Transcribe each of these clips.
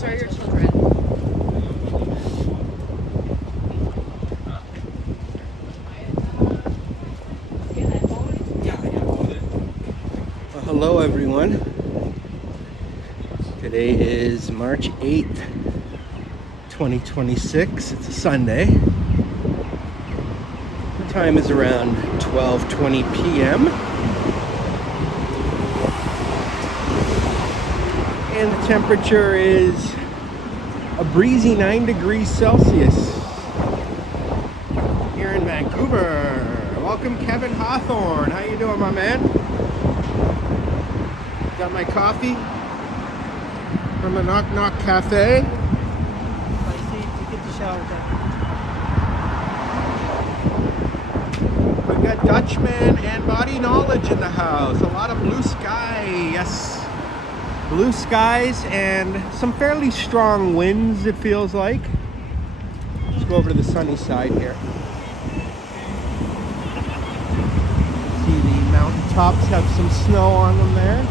Those are your children. Well, hello everyone. Today is March 8th, 2026. It's a Sunday. The time is around 12:20 p.m. And the temperature is a breezy 9 degrees Celsius here in Vancouver. Welcome, Kevin Hawthorne. How you doing, my man? Got my coffee from a Knock Knock Cafe. We've got Dutchman and Body Knowledge in the house. A lot of blue sky, yes. Blue skies and some fairly strong winds, it feels like. Let's go over to the sunny side here. See the mountaintops have some snow on them there.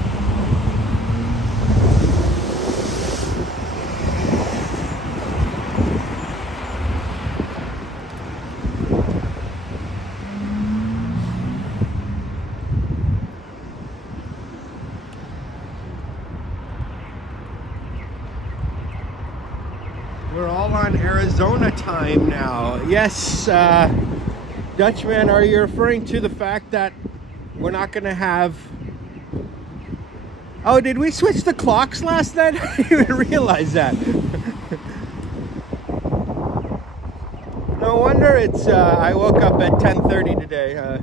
We're all on Arizona time now. Yes, Dutchman, are you referring to the fact that we're not going to have... Oh, did we switch the clocks last night? I didn't even realize that. No wonder it's... I woke up at 10:30 today.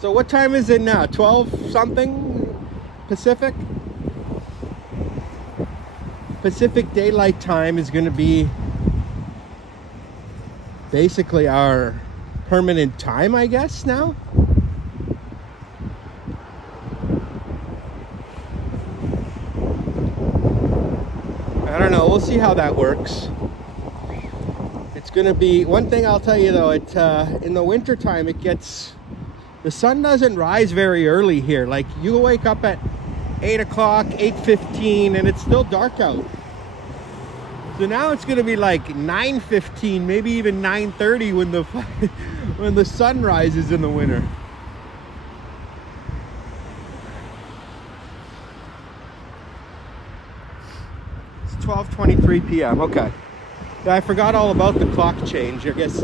So what time is it now? 12 something Pacific? Pacific Daylight Time is going to be basically our permanent time, I guess, now. I don't know. We'll see how that works. It's going to be... One thing I'll tell you, though, in the winter time, it gets... The sun doesn't rise very early here. Like, you wake up at 8 o'clock, 8:15, and it's still dark out. So now it's going to be like 9:15, maybe even 9:30 when the sun rises in the winter. It's 12:23 p.m. Okay. Yeah, I forgot all about the clock change. I guess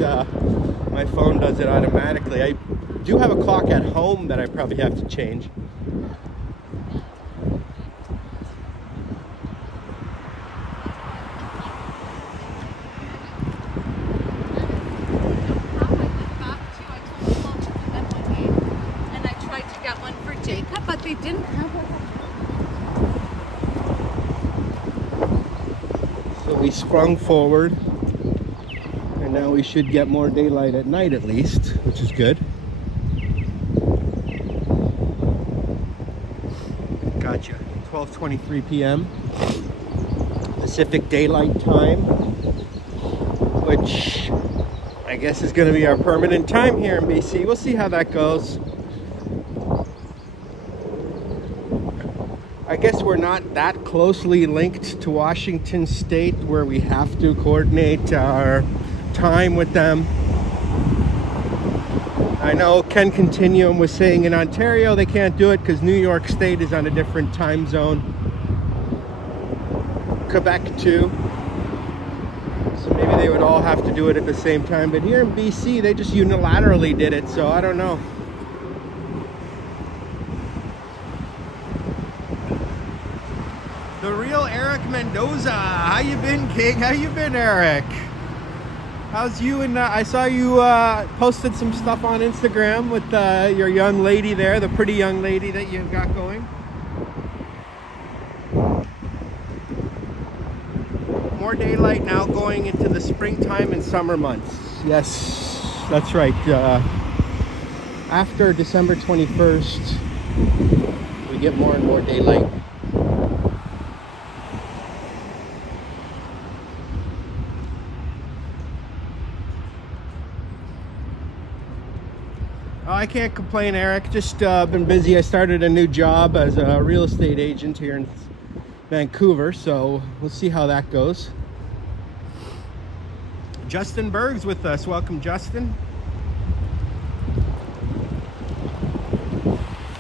my phone does it automatically. I do have a clock at home that I probably have to change. But they didn't have one. So we sprung forward, and now we should get more daylight at night at least, which is good. Gotcha. 12:23 p.m. Pacific Daylight Time, which I guess is going to be our permanent time here in BC. We'll see how that goes. I guess we're not that closely linked to Washington State where we have to coordinate our time with them. I know Ken Continuum was saying in Ontario they can't do it because New York State is on a different time zone. Quebec too. So maybe they would all have to do it at the same time. But here in BC they just unilaterally did it, so I don't know. The real Eric Mendoza. How you been, King? How you been, Eric? How's you? And I saw you posted some stuff on Instagram with your young lady there, the pretty young lady that you've got going. More daylight now going into the springtime and summer months. Yes, that's right. After December 21st, we get more and more daylight. Oh, I can't complain, Eric. Just been busy. I started a new job as a real estate agent here in Vancouver, so we'll see how that goes. Justin Berg's with us. Welcome, Justin.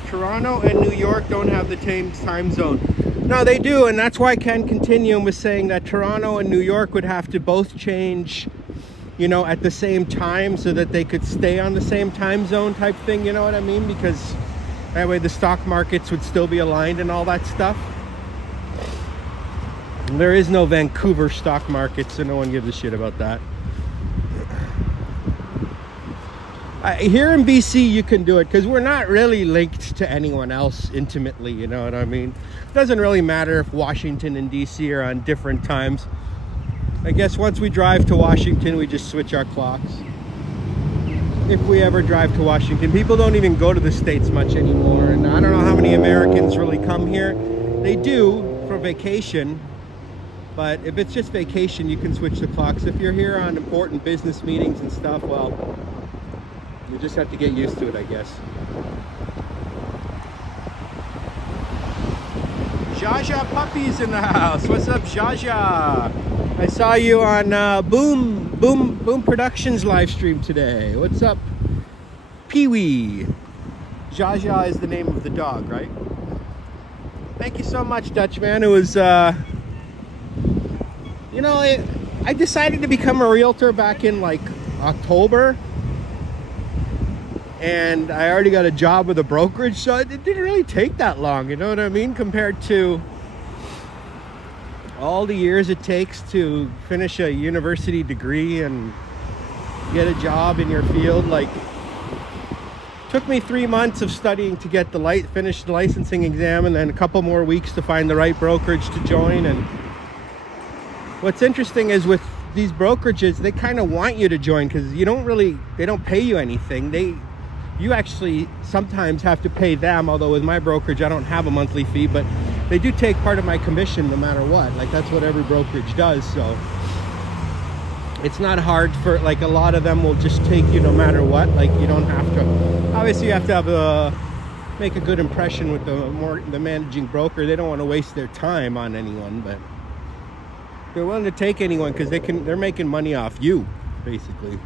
Toronto and New York don't have the same time zone. No, they do, and that's why Ken Continuum was saying that Toronto and New York would have to both change, you know, at the same time so that they could stay on the same time zone type thing, you know what I mean? Because that way the stock markets would still be aligned and all that stuff. And there is no Vancouver stock market, so no one gives a shit about that. Here in BC you can do it because we're not really linked to anyone else intimately, you know what I mean? It doesn't really matter if Washington and DC are on different times. I guess once we drive to Washington we just switch our clocks. If we ever drive to Washington. People don't even go to the States much anymore, and I don't know how many Americans really come here. They do for vacation, but if it's just vacation you can switch the clocks. If you're here on important business meetings and stuff, well, you just have to get used to it, I guess. Jaja Puppy's in the house. What's up, Jaja? I saw you on Boom Productions live stream today. What's up, Pee-wee? Jaja is the name of the dog, right? Thank you so much, Dutchman. It was, you know, I decided to become a realtor back in like October. And I already got a job with a brokerage, so it didn't really take that long, you know what I mean? Compared to all the years it takes to finish a university degree and get a job in your field. Like, took me 3 months of studying to get finish the licensing exam, and then a couple more weeks to find the right brokerage to join. And what's interesting is with these brokerages, they kind of want you to join because they don't pay you anything. You actually sometimes have to pay them, although with my brokerage I don't have a monthly fee, but they do take part of my commission no matter what. Like, that's what every brokerage does, so it's not hard for, like, a lot of them will just take you no matter what. Like, you don't have to, obviously you have to make a good impression with the managing broker. They don't want to waste their time on anyone, but they're willing to take anyone because they're making money off you, basically.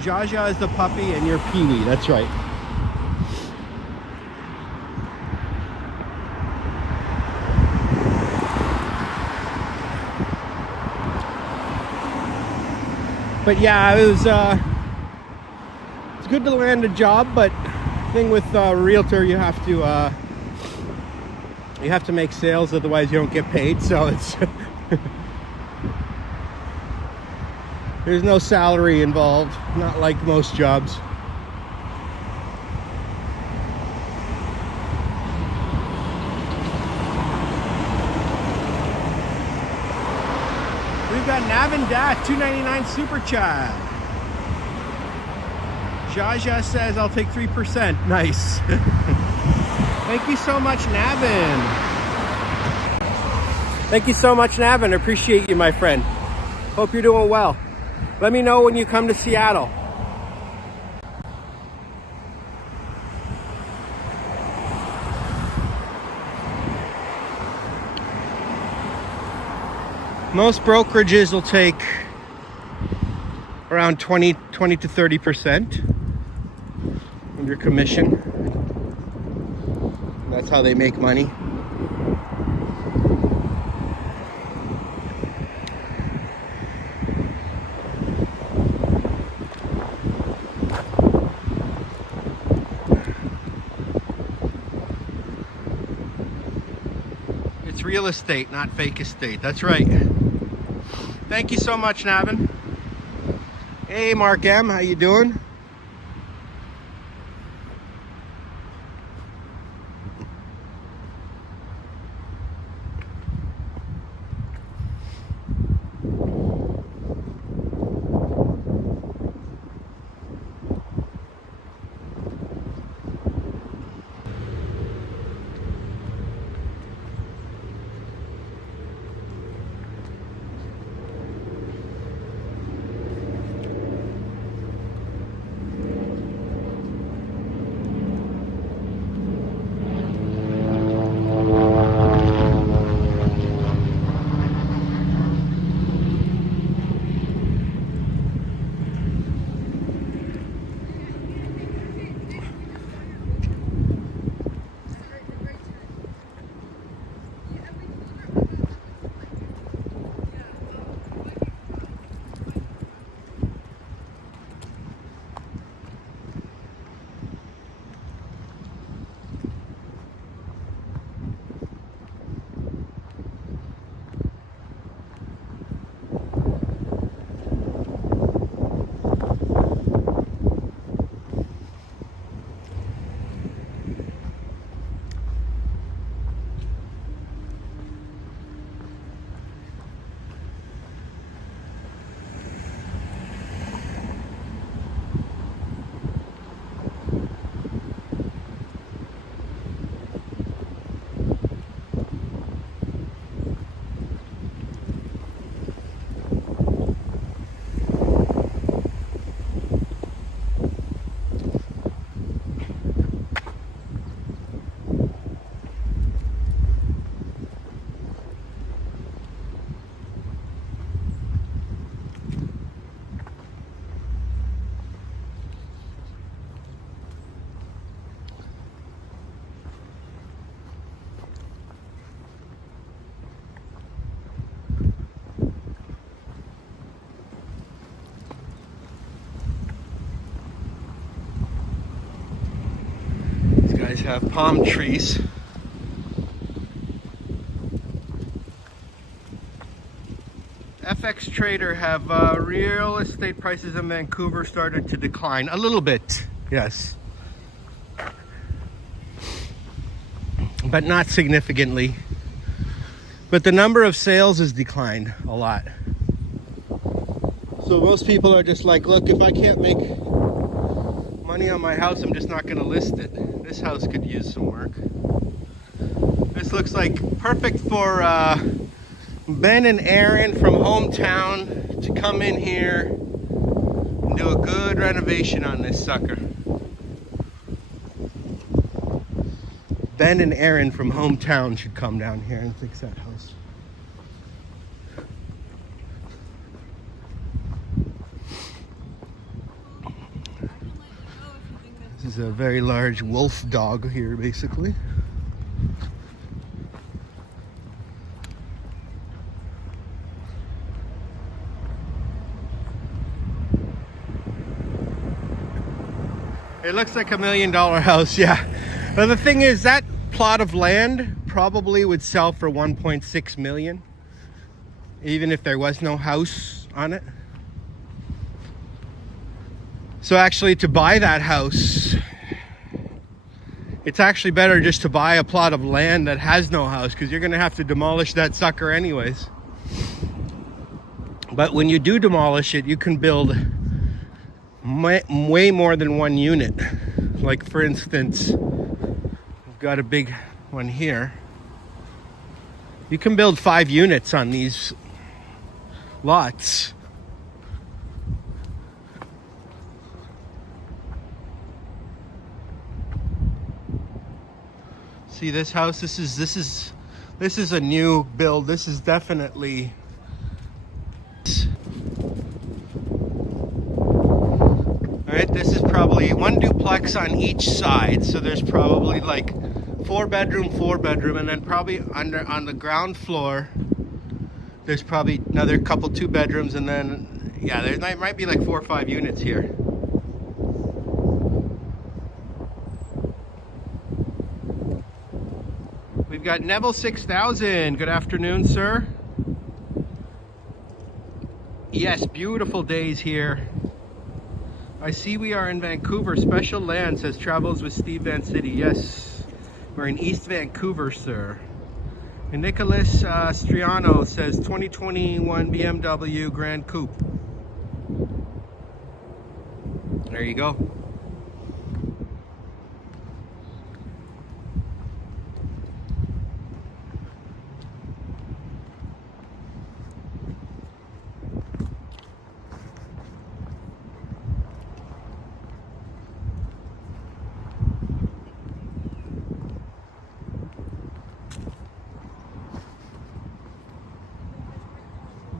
Jaja is the puppy and you're Pee-wee, that's right. But yeah, it's good to land a job, but the thing with realtor, you have to make sales, otherwise you don't get paid, so it's there's no salary involved, not like most jobs. We've got Navin Dat, $2.99 super chat. Jaja says, I'll take 3%. Nice. Thank you so much, Navin. Thank you so much, Navin. I appreciate you, my friend. Hope you're doing well. Let me know when you come to Seattle. Most brokerages will take around 20 to 30% of your commission. That's how they make money. It's real estate, not fake estate. That's right. Thank you so much, Navin. Hey, Mark M, how you doing? guys have palm trees. FX Trader have real estate prices in Vancouver started to decline a little bit, yes, but not significantly. But the number of sales has declined a lot. So most people are just like, look, if I can't make money on my house, I'm just not going to list it. This house could use some work. This looks like perfect for Ben and Aaron from hometown to come in here and do a good renovation on this sucker. Ben and Aaron from hometown should come down here and fix that house. This is a very large wolf dog here, basically. It looks like $1 million house, yeah. But the thing is, that plot of land probably would sell for 1.6 million, even if there was no house on it. So actually, to buy that house, it's actually better just to buy a plot of land that has no house, because you're going to have to demolish that sucker anyways. But when you do demolish it, you can build way more than one unit. Like, for instance, we've got a big one here. You can build 5 units on these lots. See this house? This is a new build. This is definitely this is probably one duplex on each side, so there's probably like 4 bedroom, and then probably on the ground floor there's probably another couple 2 bedrooms, and then yeah, there might be like 4 or 5 units here. We've got Neville 6000. Good afternoon, sir. Yes, beautiful days here. I see we are in Vancouver. Special Land says travels with Steve Van City. Yes, we're in East Vancouver, sir. And Nicholas Striano says 2021 BMW Grand Coupe. There you go.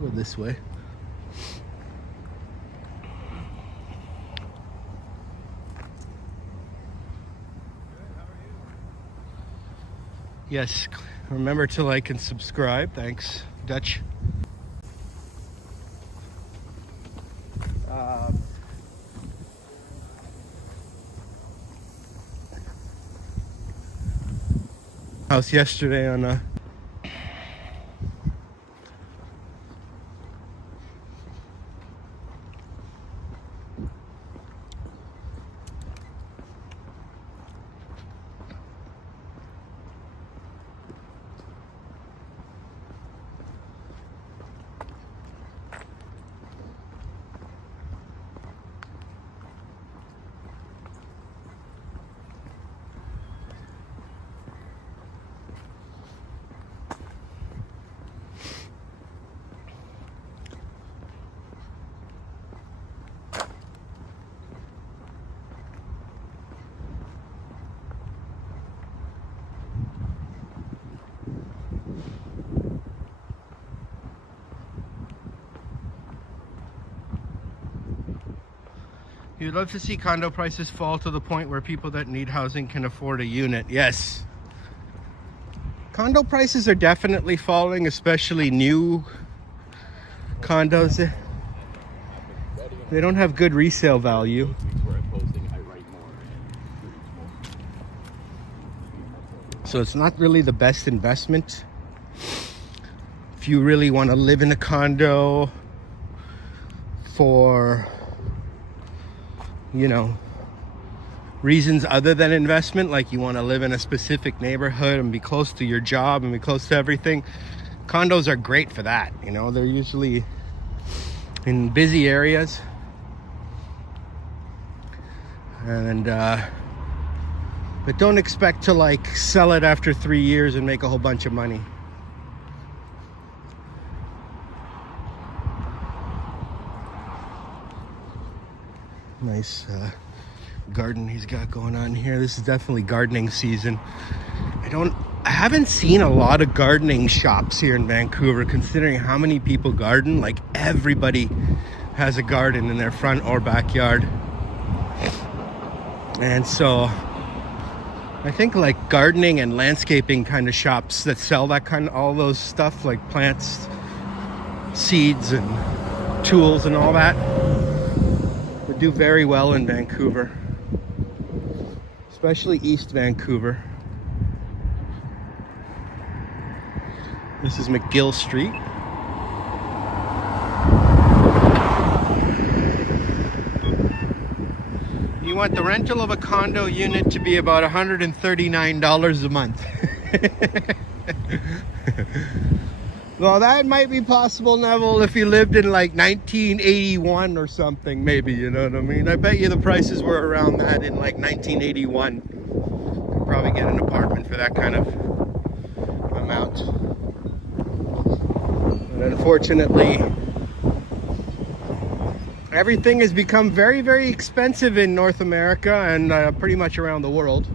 Go this way. Yes, remember to like and subscribe. Thanks, Dutch. House yesterday on a You'd love to see condo prices fall to the point where people that need housing can afford a unit. Yes. Condo prices are definitely falling, especially new condos. They don't have good resale value. So it's not really the best investment. If you really want to live in a condo for, you know, reasons other than investment, like you want to live in a specific neighborhood and be close to your job and be close to everything, condos are great for that. You know, they're usually in busy areas. And but don't expect to like sell it after 3 years and make a whole bunch of money. Nice garden he's got going on here. This is definitely gardening season. I haven't seen a lot of gardening shops here in Vancouver, considering how many people garden. Like everybody has a garden in their front or backyard. And so I think like gardening and landscaping kind of shops that sell that kind of all those stuff, like plants, seeds and tools and all that, would do very well in Vancouver, especially East Vancouver. This is McGill Street. You want the rental of a condo unit to be about $139 a month. Well, that might be possible, Neville, if you lived in like 1981 or something, maybe, you know what I mean? I bet you the prices were around that in like 1981. You could probably get an apartment for that kind of amount. But unfortunately, everything has become very, very expensive in North America and pretty much around the world.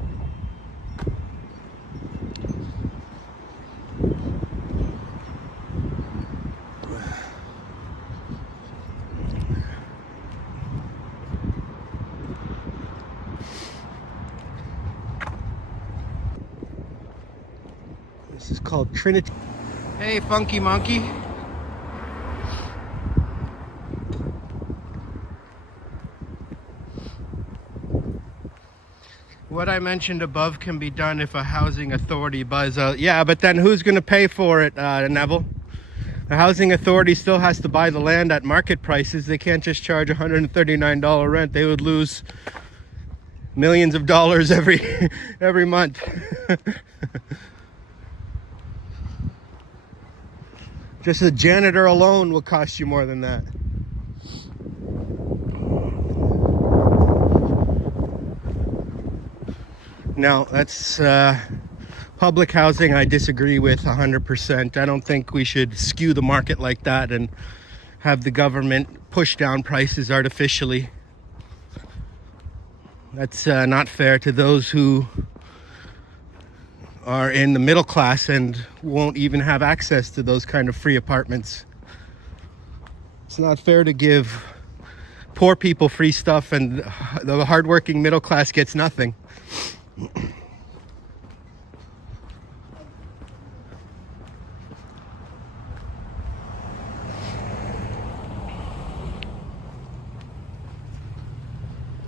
This is called Trinity. Hey, Funky Monkey. What I mentioned above can be done if a housing authority buys out. Yeah, but then who's going to pay for it, Neville? The housing authority still has to buy the land at market prices. They can't just charge $139 rent. They would lose millions of dollars every month. Just the janitor alone will cost you more than that. Now, that's public housing I disagree with 100%. I don't think we should skew the market like that and have the government push down prices artificially. That's not fair to those who are in the middle class and won't even have access to those kind of free apartments. It's not fair to give poor people free stuff and the hardworking middle class gets nothing.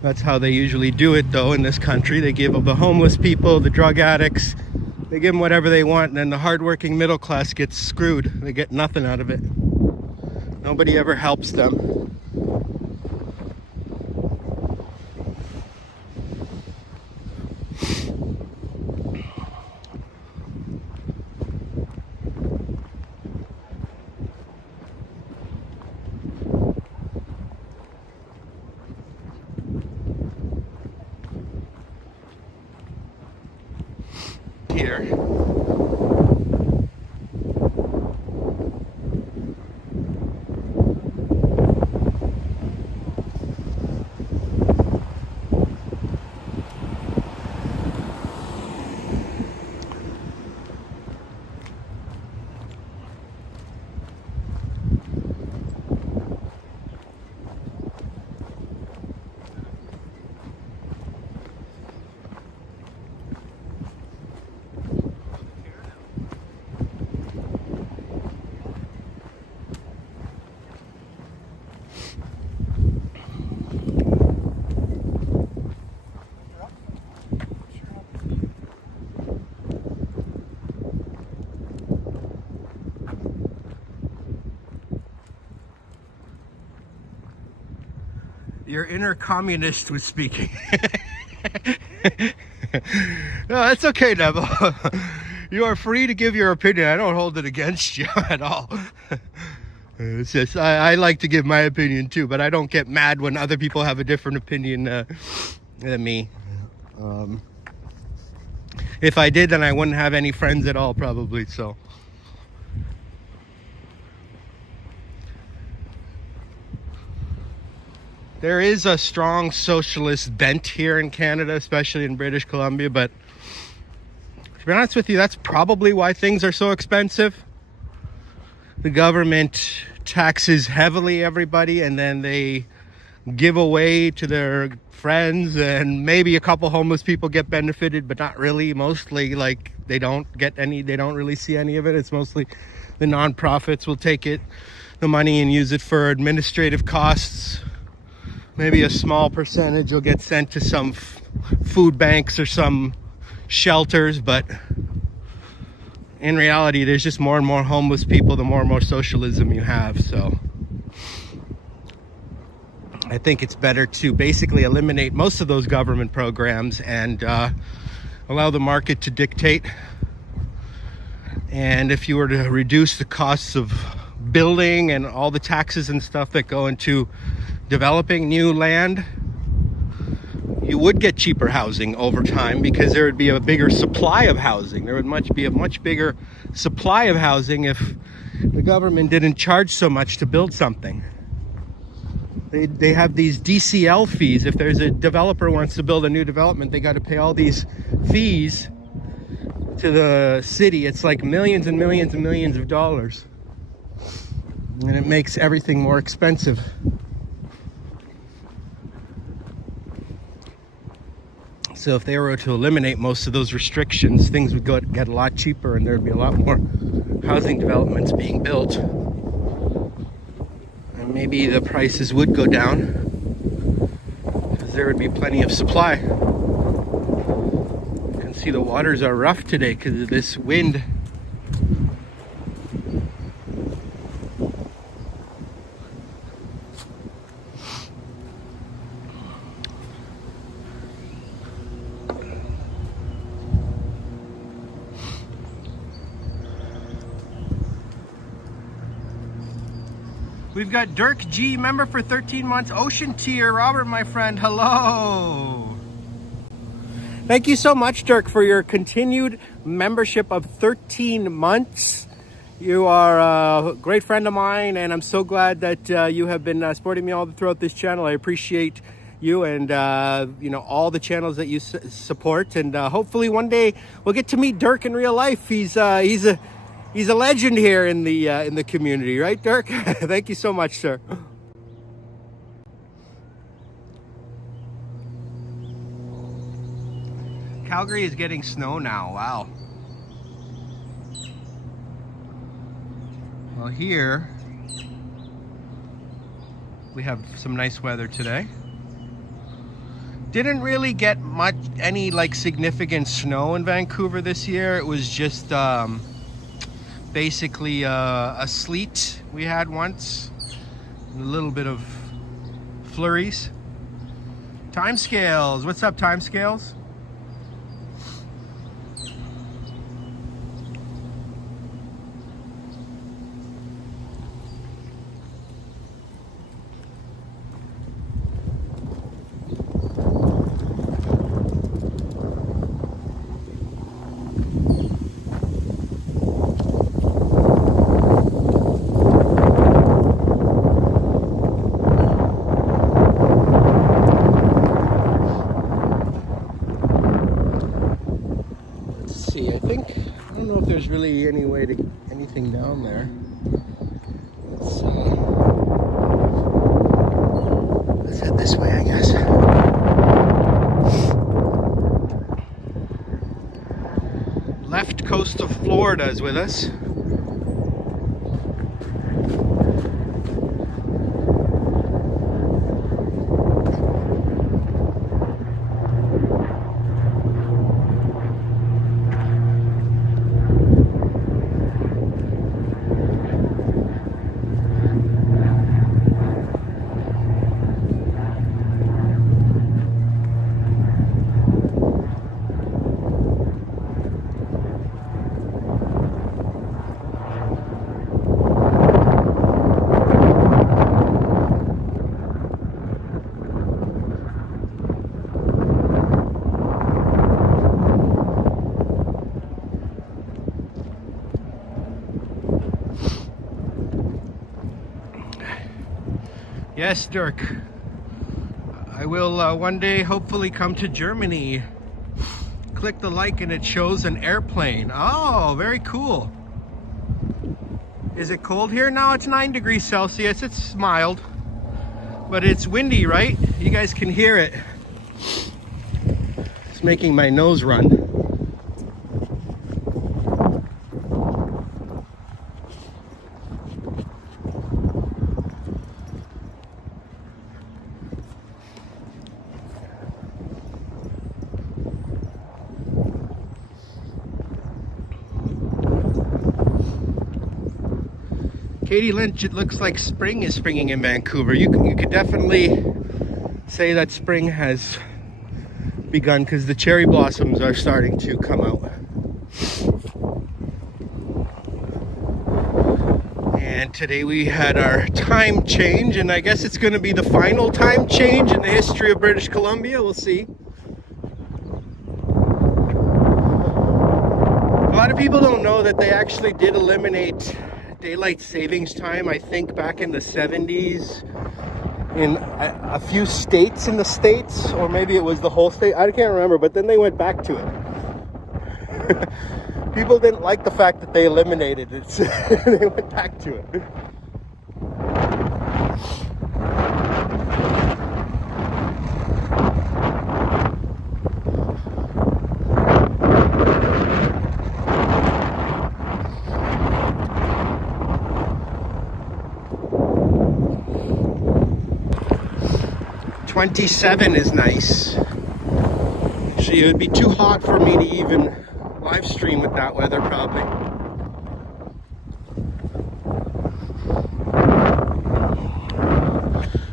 That's how they usually do it, though, in this country. They give the homeless people, the drug addicts, they give them whatever they want, and then the hardworking middle class gets screwed. They get nothing out of it. Nobody ever helps them. Here. Your inner communist was speaking. No, that's okay, Neville. You are free to give your opinion. I don't hold it against you at all. It's just I like to give my opinion too, but I don't get mad when other people have a different opinion than me. If I did, then I wouldn't have any friends at all, probably. So. There is a strong socialist bent here in Canada, especially in British Columbia, but to be honest with you, that's probably why things are so expensive. The government taxes heavily everybody, and then they give away to their friends, and maybe a couple homeless people get benefited, but not really. Mostly, like, they don't really see any of it. It's mostly the nonprofits will take the money and use it for administrative costs. Maybe a small percentage will get sent to some food banks or some shelters, but in reality, there's just more and more homeless people the more and more socialism you have. So I think it's better to basically eliminate most of those government programs and allow the market to dictate. And if you were to reduce the costs of building and all the taxes and stuff that go into developing new land, you would get cheaper housing over time, because there would be a bigger supply of housing. There would be a much bigger supply of housing if the government didn't charge so much to build something. They have these DCL fees. If there's a developer who wants to build a new development, they got to pay all these fees to the city. It's like millions and millions and millions of dollars, and it makes everything more expensive. So if they were to eliminate most of those restrictions, things would get a lot cheaper, and there would be a lot more housing developments being built. And maybe the prices would go down, because there would be plenty of supply. You can see the waters are rough today because of this wind. We've got Dirk G, member for 13 months, Ocean Tier. Robert, my friend, hello. Thank you so much, Dirk, for your continued membership of 13 months. You are a great friend of mine, and I'm so glad that you have been supporting me all throughout this channel. I appreciate you and all the channels that you support, and hopefully one day we'll get to meet Dirk in real life. He's a legend here in the community, right, Dirk? Thank you so much, sir. Calgary is getting snow now. Wow. Well, here we have some nice weather today. Didn't really get any like significant snow in Vancouver this year. It was just basically a sleet we had once, and a little bit of flurries. Timescales, what's up, Timescales? I don't know if there's really any way to get anything down there. Let's see. Let's head this way, I guess. Left coast of Florida is with us. Yes, Dirk. I will one day hopefully come to Germany. Click the like and it shows an airplane. Oh, very cool. Is it cold here? Now it's 9 degrees Celsius. It's mild, but it's windy, right? You guys can hear it. It's making my nose run. Katie Lynch, it looks like spring is springing in Vancouver. You could definitely say that spring has begun because the cherry blossoms are starting to come out. And today we had our time change, and I guess it's going to be the final time change in the history of British Columbia. We'll see. A lot of people don't know that they actually did eliminate daylight savings time, I think back in the 70s in a few states in the States, or maybe it was the whole state, I can't remember, but then they went back to it. People didn't like the fact that they eliminated it, so they went back to it. 27 is nice. Actually, it would be too hot for me to even live stream with that weather, probably.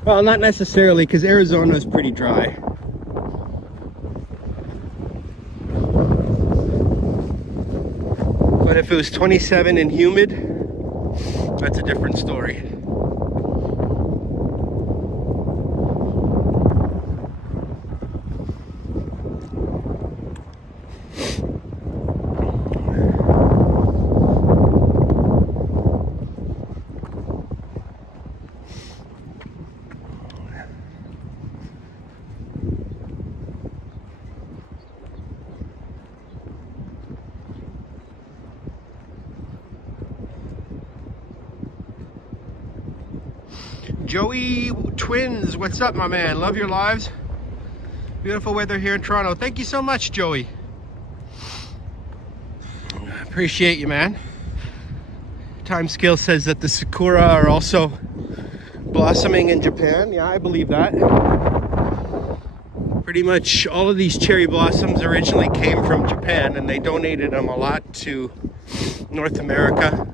Well, not necessarily, because Arizona is pretty dry. But if it was 27 and humid, that's a different story. Joey Twins, what's up, my man? Love your lives. Beautiful weather here in Toronto. Thank you so much, Joey. Appreciate you, man. Time scale says that the sakura are also blossoming in Japan. Yeah, I believe that. Pretty much all of these cherry blossoms originally came from Japan, and they donated them a lot to North America.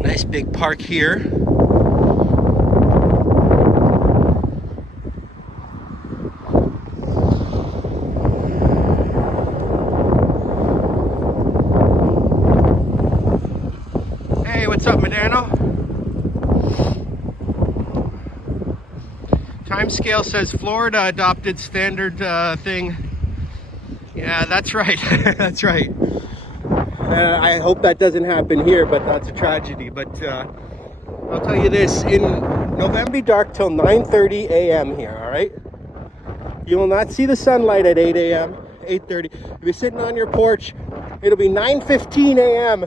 Nice big park here. Hey, what's up, Medano? Time scale says Florida adopted standard thing. Yeah, that's right. That's right. I hope that doesn't happen here, but that's a tragedy. But I'll tell you this, in November, be dark till 9:30 a.m. here, all right? You will not see the sunlight at 8 a.m., 8:30. You'll be sitting on your porch, it'll be 9:15 a.m.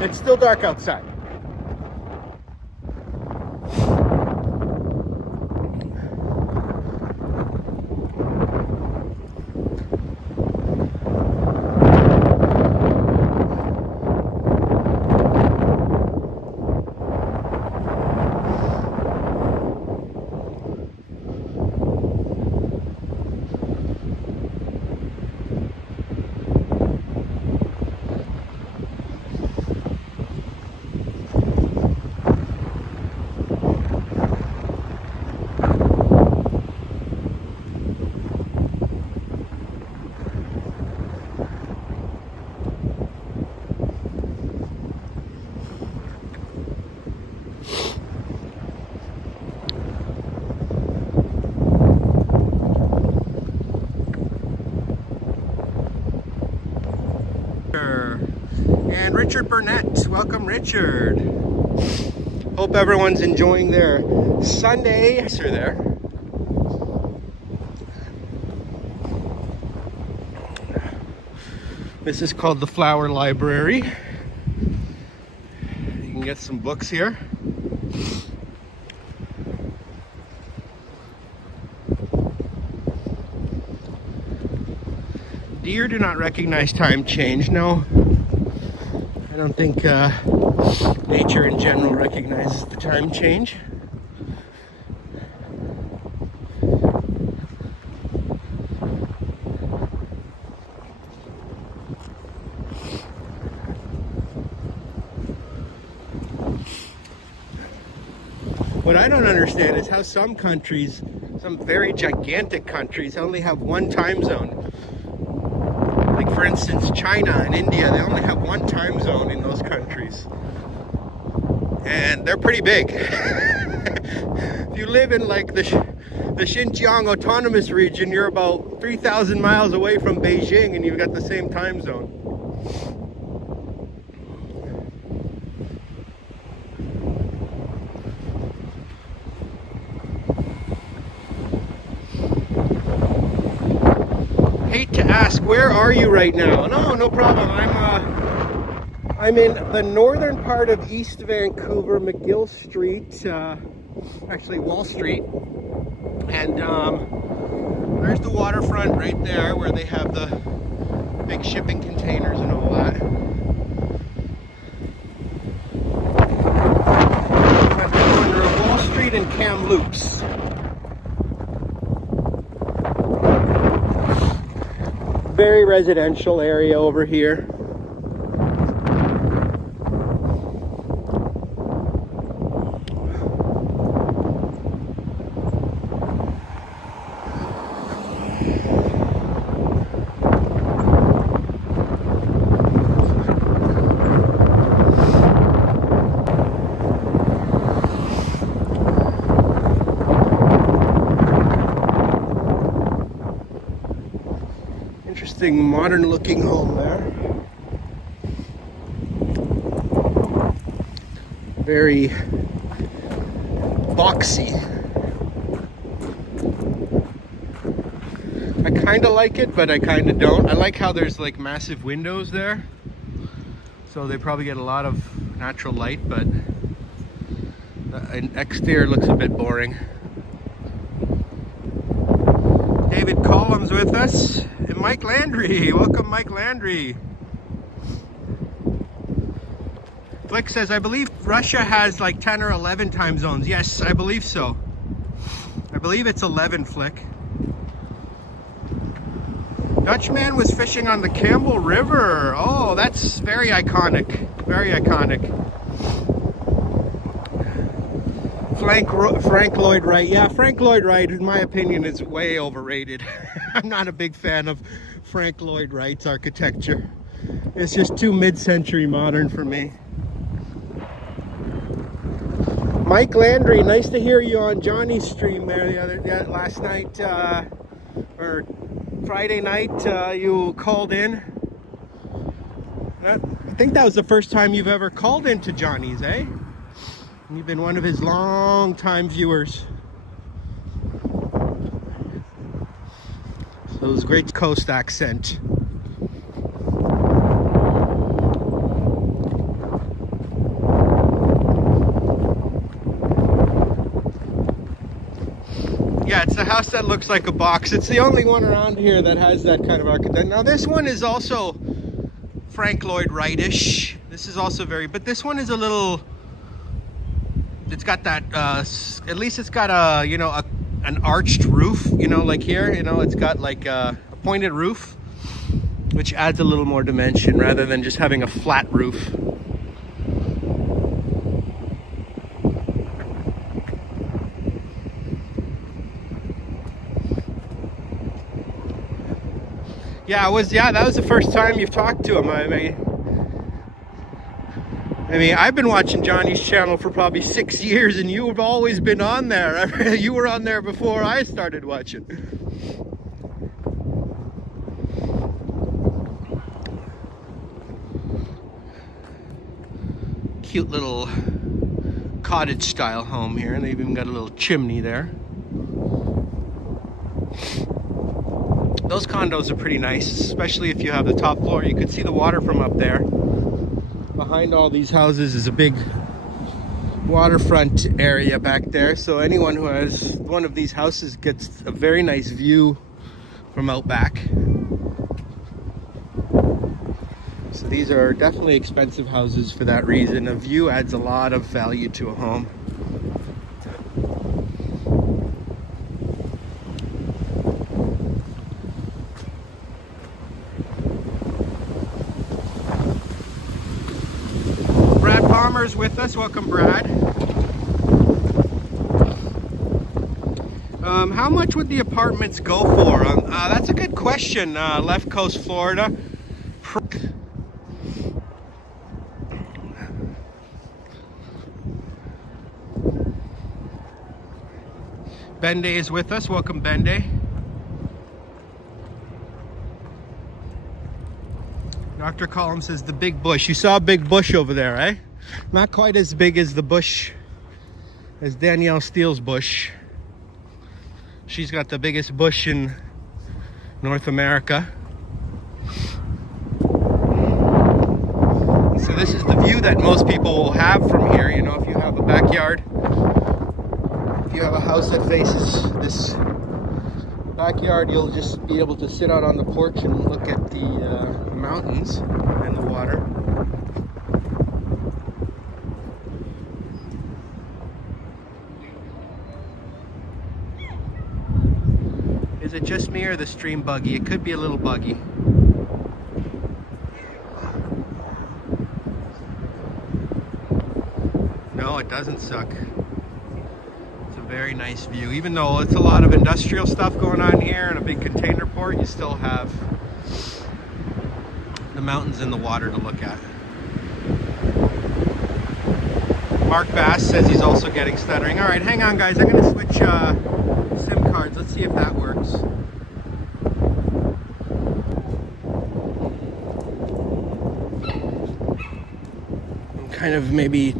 It's still dark outside. And Richard Burnett. Welcome, Richard. Hope everyone's enjoying their Sunday. Yes, sir, there. This is called the Flower Library. You can get some books here. Deer do not recognize time change. No, I don't think nature in general recognizes the time change. What I don't understand is how some countries, some very gigantic countries, only have one time zone. Like for instance, China and India, they only have one time zone in those countries. And they're pretty big. If you live in like the Xinjiang Autonomous Region, you're about 3,000 miles away from Beijing and you've got the same time zone. Hate to ask, where are you right now? No problem. I'm in the northern part of East Vancouver, McGill Street, actually Wall Street, and there's the waterfront right there where they have the big shipping containers and all that. At the corner of Wall Street and Kamloops. Very residential area over here. Interesting modern looking home there. Very boxy. I kind of like it, but I kind of don't. I like how there's like massive windows there. So they probably get a lot of natural light, but the exterior looks a bit boring. David Collins with us. And Mike Landry. Welcome, Mike Landry. Flick says, I believe Russia has like 10 or 11 time zones. Yes, I believe so. I believe it's 11, Flick. Dutchman was fishing on the Campbell River. Oh, that's very iconic. Very iconic. Frank Lloyd Wright. Yeah, Frank Lloyd Wright, in my opinion, is way overrated. I'm not a big fan of Frank Lloyd Wright's architecture. It's just too mid-century modern for me. Mike Landry, nice to hear you on Johnny's stream there last night, or Friday night. You called in. I think that was the first time you've ever called into Johnny's, eh? You've been one of his long-time viewers. So it was great coast accent. Yeah, it's the house that looks like a box. It's the only one around here that has that kind of architecture. Now this one is also Frank Lloyd Wright-ish. This is also very, but this one is a little, it's got that, at least it's got a, you know, an arched roof, you know, like here, you know, it's got like a pointed roof, which adds a little more dimension rather than just having a flat roof. Yeah, that was the first time you've talked to him. I mean, I've been watching Johnny's channel for probably 6 years, and you've always been on there. You were on there before I started watching. cute little cottage style home here, and they've even got a little chimney there. Those condos are pretty nice, especially if you have the top floor. You can see the water from up there. Behind all these houses is a big waterfront area back there, so anyone who has one of these houses gets a very nice view from out back. So these are definitely expensive houses for that reason. A view adds a lot of value to a home. Brad Palmer's with us. Welcome, Brad. How much would the apartments go for? That's a good question. Left Coast, Florida. Bende is with us. Welcome, Bende. Dr. Collins says the big bush. You saw a big bush over there, eh? Not quite as big as the bush as Danielle Steele's bush. She's got the biggest bush in North America. So this is the view that most people will have from here. You know, if you have a backyard, if you have a house that faces this backyard, you'll just be able to sit out on the porch and look at the mountains and the water. Is it just me or the stream buggy? It could be a little buggy. No, it doesn't suck. It's a very nice view. Even though it's a lot of industrial stuff going on here and a big container port, you still have the mountains and the water to look at. Mark Bass says he's also getting stuttering. All right, hang on, guys. I'm going to switch SIM cards. Let's see if that works. Kind of maybe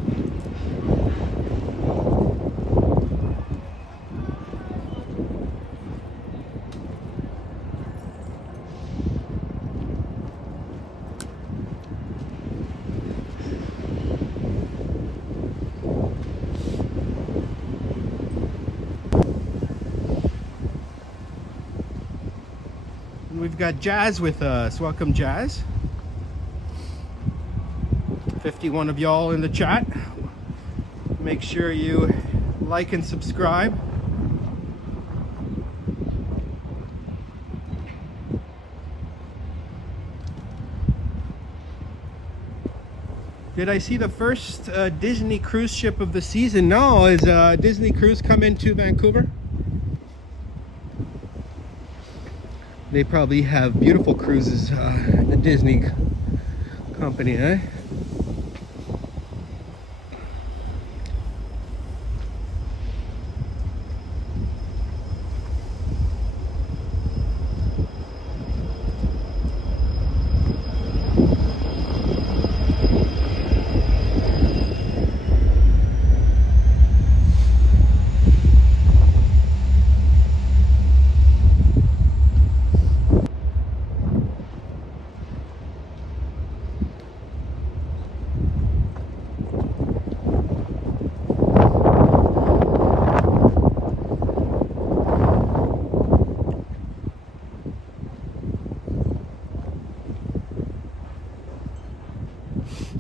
we've got Jazz with us. Welcome, Jazz. 51 of y'all in the chat. Make sure you like and subscribe. Did I see the first Disney cruise ship of the season? No. Is Disney Cruise come into Vancouver? They probably have beautiful cruises, the Disney company, eh?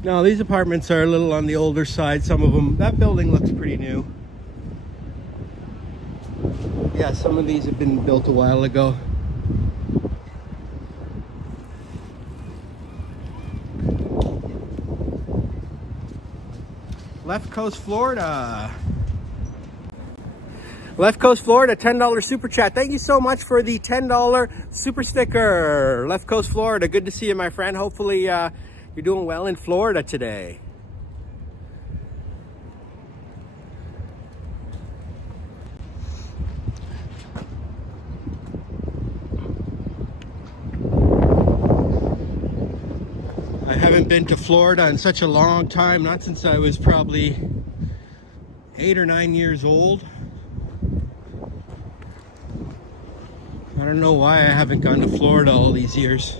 No, these apartments are a little on the older side. Some of them, that building looks pretty new. Yeah, some of these have been built a while ago. Left Coast, Florida. Left Coast, Florida, $10 super chat. Thank you so much for the $10 super sticker. Left Coast, Florida. Good to see you, my friend. Hopefully, you're doing well in Florida today. I haven't been to Florida in such a long time, not since I was probably 8 or 9 years old. I don't know why I haven't gone to Florida all these years.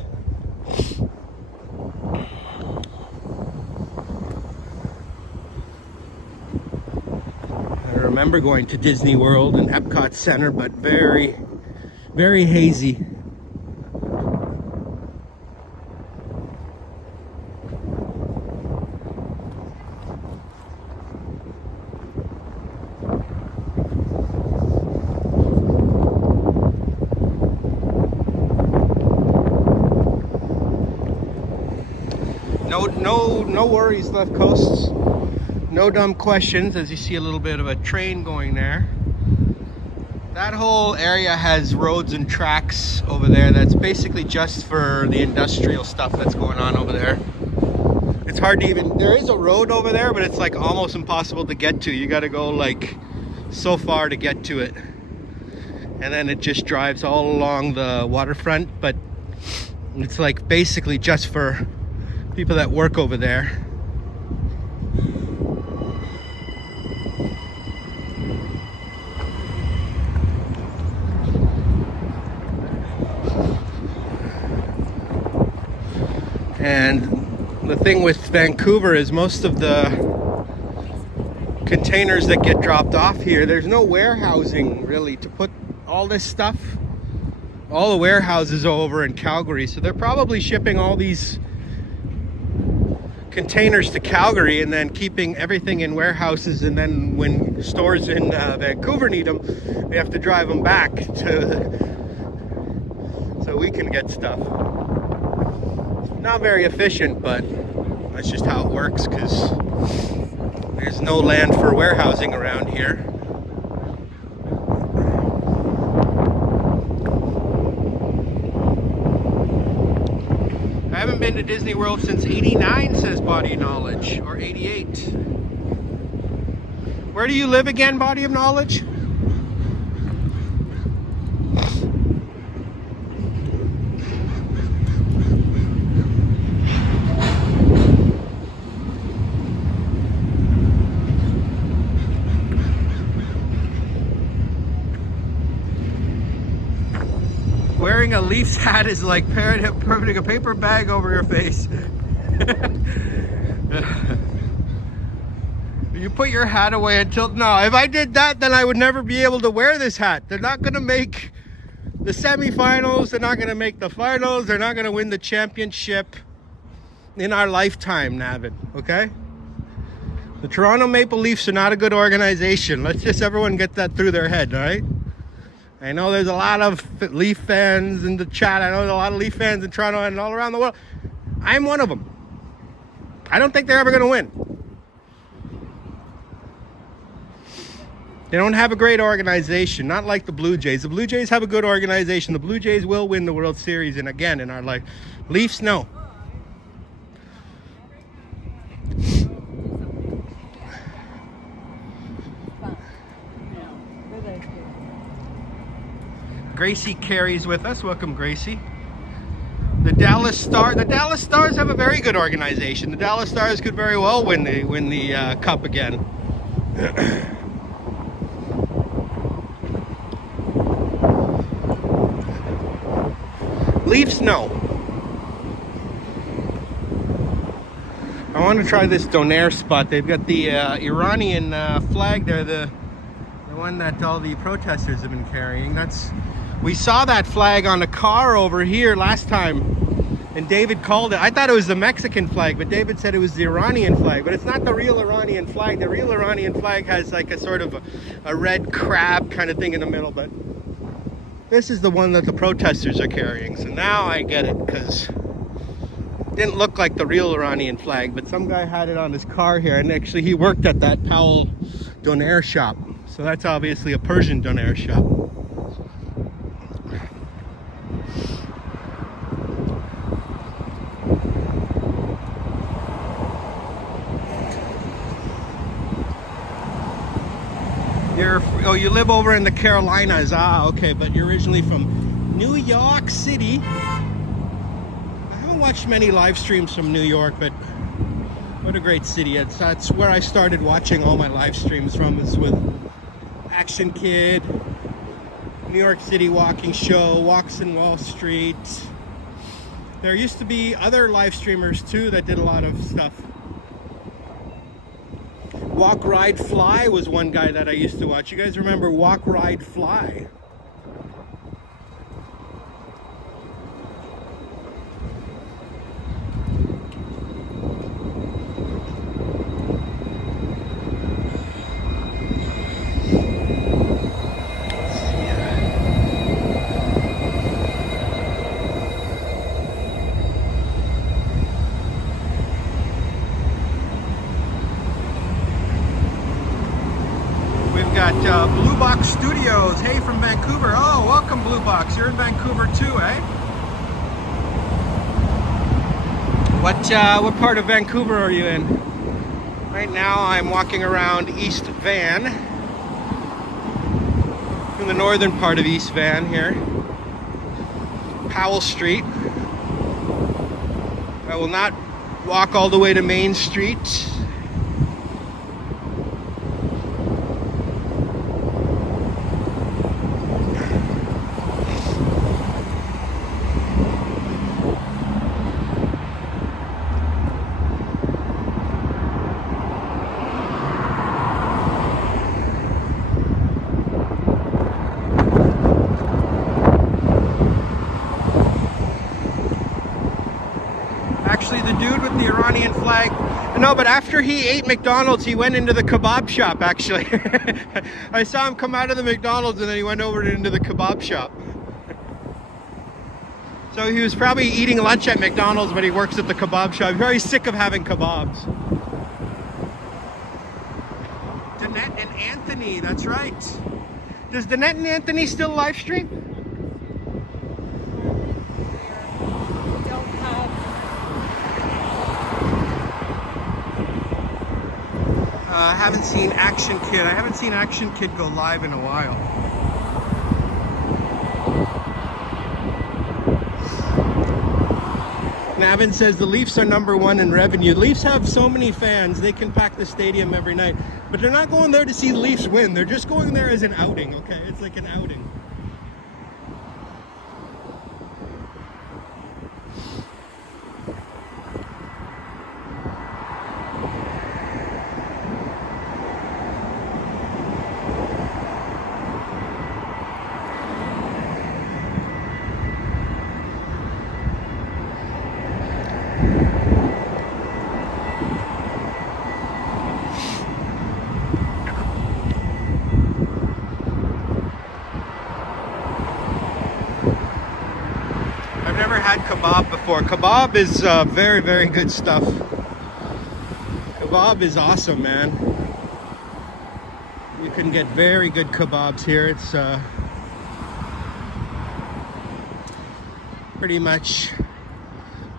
I remember going to Disney World and Epcot Center, but very, very hazy. No worries, left coasts. No dumb questions, as you see a little bit of a train going there. That whole area has roads and tracks over there. That's basically just for the industrial stuff that's going on over there. It's hard to even, there is a road over there, but it's like almost impossible to get to. You got to go like so far to get to it. And then it just drives all along the waterfront, but it's like basically just for people that work over there. And the thing with Vancouver is most of the containers that get dropped off here, there's no warehousing really to put all this stuff. All the warehouses are over in Calgary, so they're probably shipping all these containers to Calgary and then keeping everything in warehouses, and then when stores in Vancouver need them, they have to drive them back to so we can get stuff. Not very efficient, but that's just how it works because there's no land for warehousing around here. I haven't been to Disney World since '89, says Body of Knowledge, or '88. Where do you live again, Body of Knowledge? Wearing a Leafs hat is like putting a paper bag over your face. You put your hat away until... No, if I did that, then I would never be able to wear this hat. They're not going to make the semifinals. They're not going to make the finals. They're not going to win the championship in our lifetime, Navin. Okay? The Toronto Maple Leafs are not a good organization. Let's just everyone get that through their head, all right? I know there's a lot of Leaf fans in the chat. I know there's a lot of Leaf fans in Toronto and all around the world. I'm one of them. I don't think they're ever going to win. They don't have a great organization, not like the Blue Jays. The Blue Jays have a good organization. The Blue Jays will win the World Series, and again, in our life. Leafs, no. Gracie Carey's with us. Welcome, Gracie. The Dallas Stars have a very good organization. The Dallas Stars could very well win the cup again. Leafs, no. I want to try this Donair spot. They've got the Iranian flag there, the one that all the protesters have been carrying. We saw that flag on a car over here last time, and David called it. I thought it was the Mexican flag, but David said it was the Iranian flag. But it's not the real Iranian flag. The real Iranian flag has like a sort of a red crab kind of thing in the middle, but this is the one that the protesters are carrying. So now I get it, because it didn't look like the real Iranian flag, but some guy had it on his car here, and actually he worked at that Powell Donair shop. So that's obviously a Persian Donair shop. Oh, you live over in the Carolinas. Ah, okay, but you're originally from New York City. watched many live streams from New York, but what a great city. That's where I started watching all my live streams from, is with Action Kid, New York City Walking Show, Walks in Wall Street. There used to be other live streamers too that did a lot of stuff. Walk, Ride, Fly was one guy that I used to watch. You guys remember Walk, Ride, Fly? Blue Box Studios. Hey, from Vancouver. Oh, welcome, Blue Box. You're in Vancouver too, eh? What part of Vancouver are you in? Right now, I'm walking around East Van, in the northern part of East Van here, Powell Street. I will not walk all the way to Main Street. The dude with the Iranian flag. No, but after he ate McDonald's, he went into the kebab shop, actually. I saw him come out of the McDonald's and then he went over into the kebab shop. So he was probably eating lunch at McDonald's, but he works at the kebab shop. He's very sick of having kebabs. Danette and Anthony, that's right. Does Danette and Anthony still live stream? I haven't seen Action Kid. I haven't seen Action Kid go live in a while. Navin says the Leafs are #1 in revenue. Leafs have so many fans, they can pack the stadium every night. But they're not going there to see the Leafs win. They're just going there as an outing, okay? It's like an outing. Had kebab before. Kebab is very, very good stuff. Kebab is awesome, man. You can get very good kebabs here. It's pretty much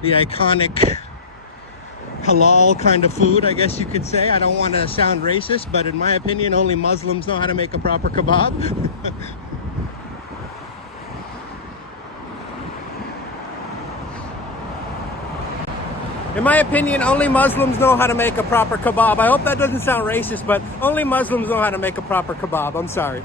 the iconic halal kind of food, I guess you could say. I don't want to sound racist, but in my opinion, only Muslims know how to make a proper kebab. In my opinion, only Muslims know how to make a proper kebab. I hope that doesn't sound racist, but only Muslims know how to make a proper kebab. I'm sorry.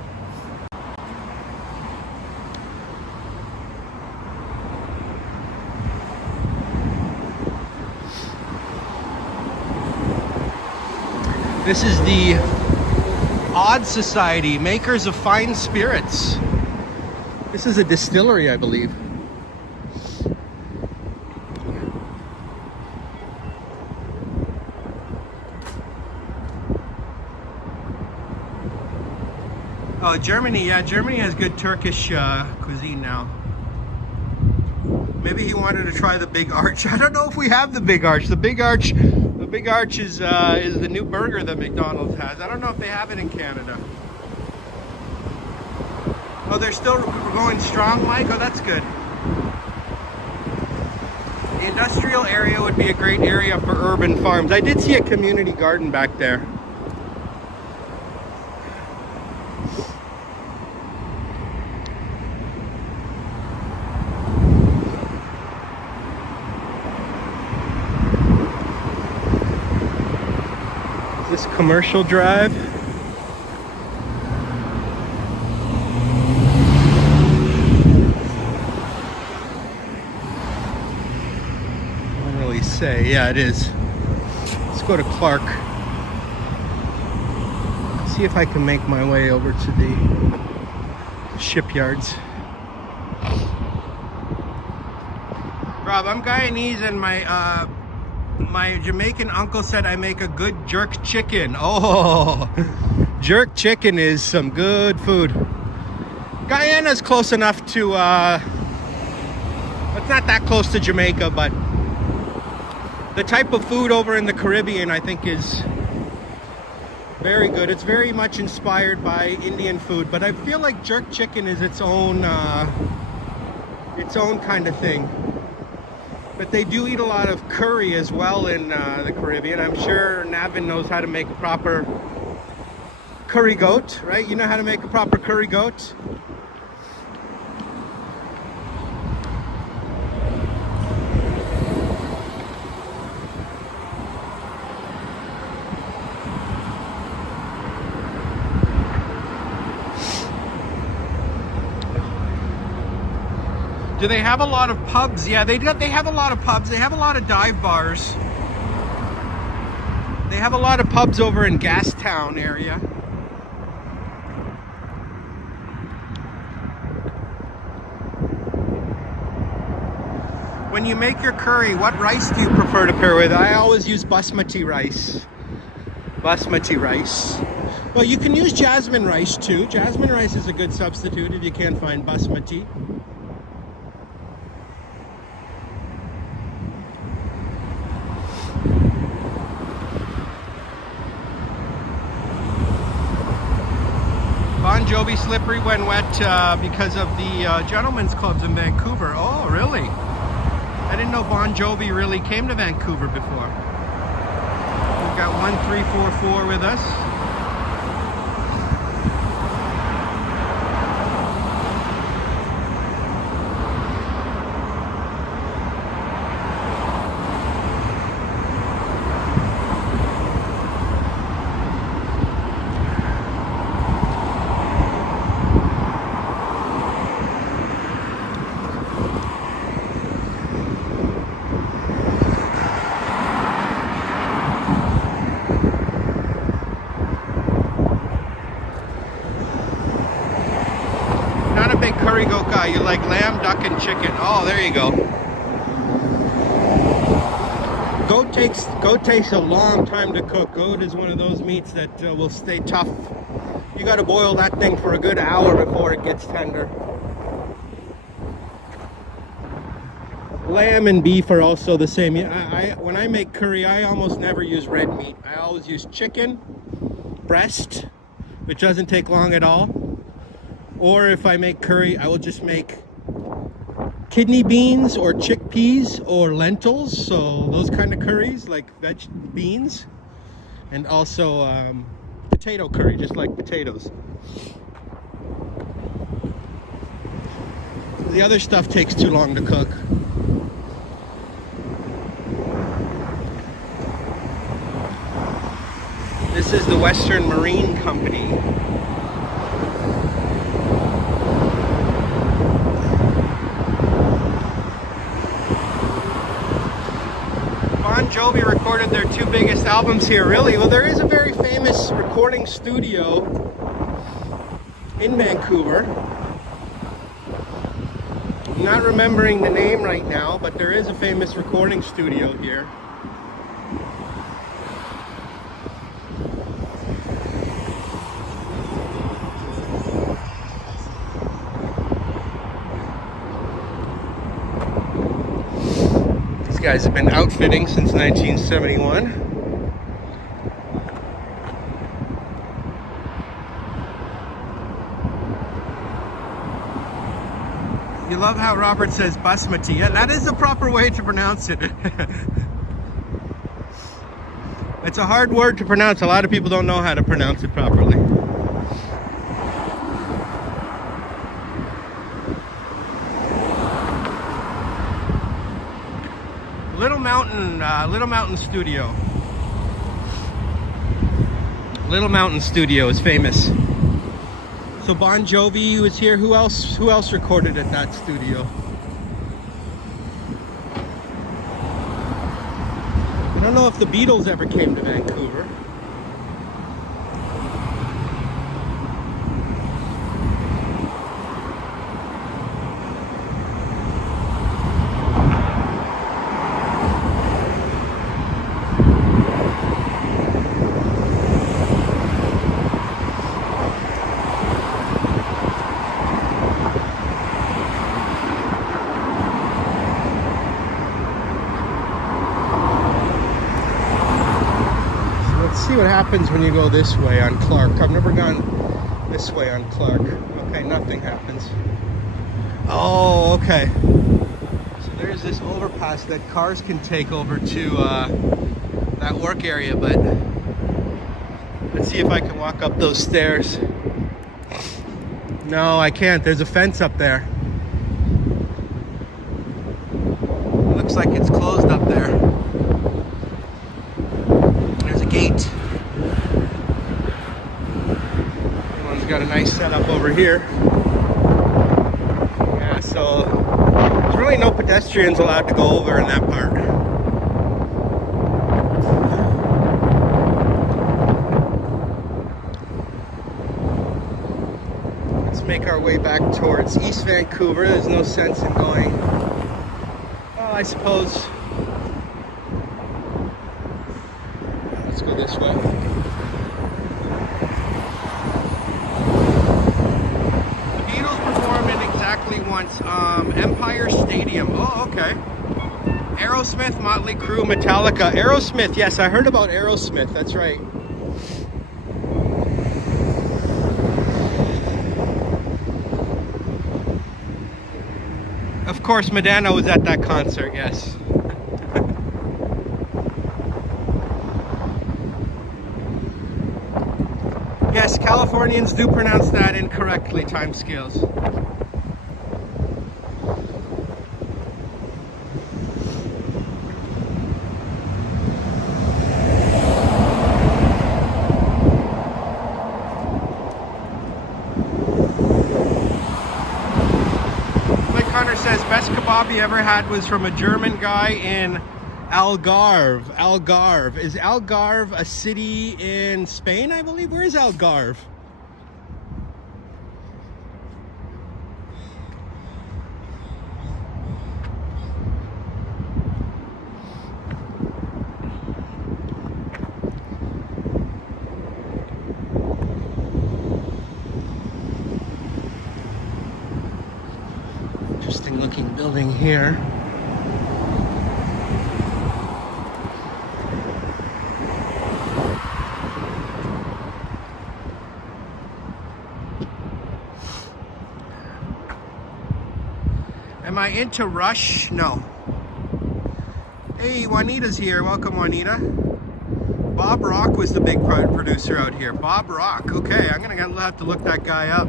This is the Odd Society, makers of fine spirits. This is a distillery, I believe. Oh, Germany, yeah, Germany has good Turkish cuisine now. Maybe he wanted to try the Big Arch. I don't know if we have the Big Arch. The Big Arch is the new burger that McDonald's has. I don't know if they have it in Canada. Oh, they're still going strong, Mike? Oh, that's good. The industrial area would be a great area for urban farms. I did see a community garden back there. this commercial drive. I don't really say. Yeah, it is. Let's go to Clark. See if I can make my way over to the shipyards. Rob, I'm Guyanese, and my Jamaican uncle said I make a good jerk chicken. Oh, jerk chicken is some good food. Guyana's close enough to, it's not that close to Jamaica, but the type of food over in the Caribbean, I think, is very good. It's very much inspired by Indian food, but I feel like jerk chicken is its own kind of thing. But they do eat a lot of curry as well in the Caribbean. I'm sure Navin knows how to make a proper curry goat, right? You know how to make a proper curry goat? Do they have a lot of pubs? Yeah, they have a lot of pubs. They have a lot of dive bars. They have a lot of pubs over in Gastown area. When you make your curry, what rice do you prefer to pair with? I always use basmati rice. Basmati rice. Well, you can use jasmine rice too. Jasmine rice is a good substitute if you can't find basmati. Bon Jovi slippery when wet because of the gentlemen's clubs in Vancouver. Oh, really? I didn't know Bon Jovi really came to Vancouver before. We've got 1344 with us. Curry goat guy, you like lamb, duck, and chicken. Oh, there you go. Goat takes a long time to cook. Goat is one of those meats that will stay tough. You got to boil that thing for a good hour before it gets tender. Lamb and beef are also the same. When I make curry, I almost never use red meat. I always use chicken breast, which doesn't take long at all. Or if I make curry, I will just make kidney beans or chickpeas or lentils. So those kind of curries, like beans, and also potato curry, just like potatoes. The other stuff takes too long to cook. This is the Western Marine Company. Bon Jovi recorded their two biggest albums here, really. Well, there is a very famous recording studio in Vancouver. I'm not remembering the name right now, but there is a famous recording studio here. Guys have been outfitting since 1971. You love how Robert says basmati. Yeah, that is the proper way to pronounce it. It's a hard word to pronounce. A lot of people don't know how to pronounce it properly. Little Mountain Studio. Little Mountain Studio is famous. So Bon Jovi was here. Who else recorded at that studio? I don't know if the Beatles ever came to Vancouver. See what happens when you go this way on Clark. I've never gone this way on Clark. Okay, nothing happens. Oh, okay. So there's this overpass that cars can take over to that work area, but let's see if I can walk up those stairs. No, I can't. There's a fence up there. It looks like it's closed up there. There's a gate. Everyone's got a nice setup over here. Yeah, so there's really no pedestrians allowed to go over in that part. Let's make our way back towards East Vancouver. There's no sense in going, well, I suppose. Let's go this way. The Beatles performed in exactly once. Empire Stadium. Oh, okay. Aerosmith, Motley Crue, Metallica. Aerosmith, yes, I heard about Aerosmith. That's right. Of course, Madonna was at that concert, yes. Yes, Californians do pronounce that incorrectly, time scales. Says best kebab he ever had was from a German guy in Algarve. Algarve. Is Algarve a city in Spain, I believe? Where is Algarve? Interesting looking building here. Am I into Rush? No. Hey, Juanita's here. Welcome, Juanita. Bob Rock was the big producer out here. Bob Rock. Okay, I'm gonna have to look that guy up.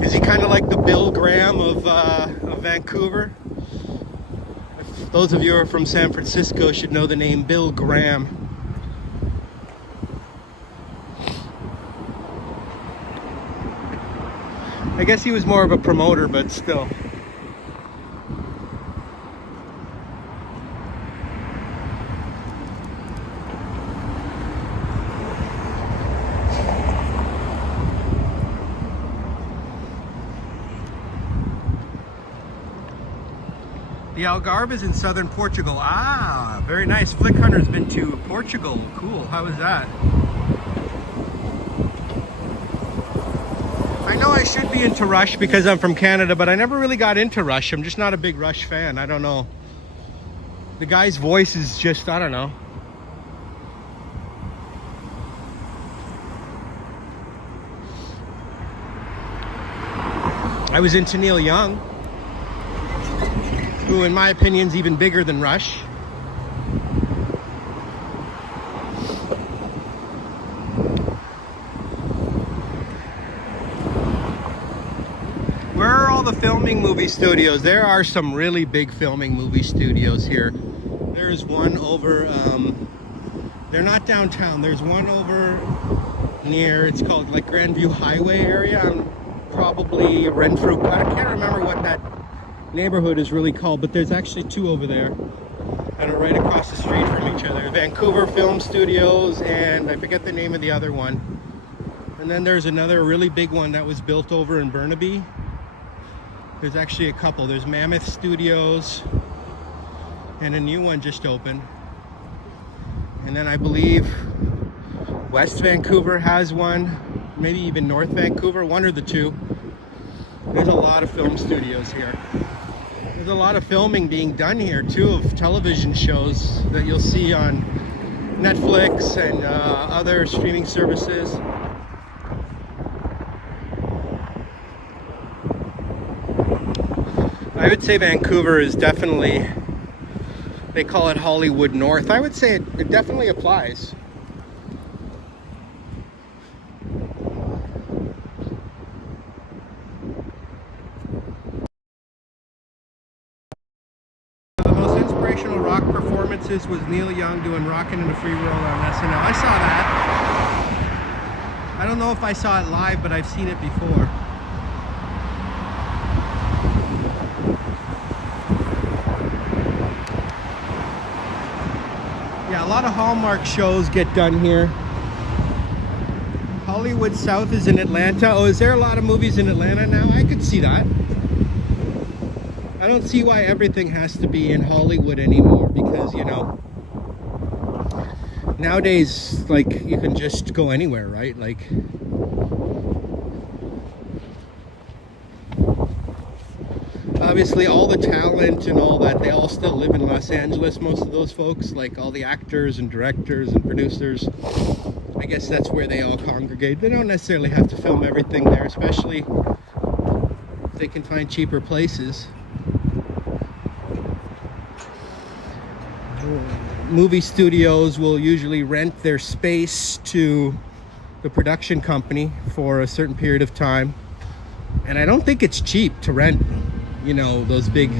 Is he kind of like the Bill Graham of Vancouver? Those of you who are from San Francisco should know the name Bill Graham. I guess he was more of a promoter, but still. The Algarve is in southern Portugal. Ah, very nice. Flick Hunter's been to Portugal. Cool. How was that? I know I should be into Rush because I'm from Canada, but I never really got into Rush. I'm just not a big Rush fan. I don't know. The guy's voice is just, I don't know. I was into Neil Young, who in my opinion is even bigger than Rush. the filming movie studios. There are some really big filming movie studios here. There's one over, they're not downtown. There's one over near, it's called like Grandview Highway area. Probably Renfrew. I can't remember what that neighborhood is really called, but there's actually two over there that are right across the street from each other. Vancouver Film Studios, and I forget the name of the other one. And then there's another really big one that was built over in Burnaby. There's actually a couple. There's Mammoth Studios, and a new one just opened. And then I believe West Vancouver has one, maybe even North Vancouver, one or the two. There's a lot of film studios here. There's a lot of filming being done here too, of television shows that you'll see on Netflix and other streaming services. I would say Vancouver is definitely, they call it Hollywood North. I would say it definitely applies. The most inspirational rock performances was Neil Young doing Rockin' in a Free World on SNL. I saw that. I don't know if I saw it live, but I've seen it before. Yeah, a lot of Hallmark shows get done here. Hollywood South is in Atlanta. Oh, is there a lot of movies in Atlanta now? I could see that. I don't see why everything has to be in Hollywood anymore, because, you know, nowadays, like, you can just go anywhere, right? Like, obviously all the talent and all that, they all still live in Los Angeles, most of those folks, like all the actors and directors and producers. I guess that's where they all congregate. They don't necessarily have to film everything there, especially if they can find cheaper places. Movie studios will usually rent their space to the production company for a certain period of time. And I don't think it's cheap to rent, you know, those big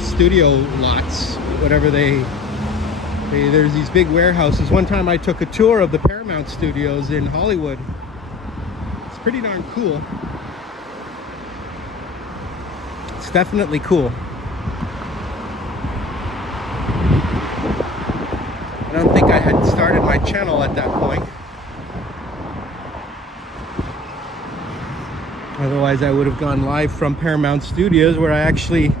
studio lots, whatever there's these big warehouses. One time I took a tour of the Paramount Studios in Hollywood. It's pretty darn cool. It's definitely cool. I don't think I had started my channel at that point. Otherwise I would have gone live from Paramount Studios, where I actually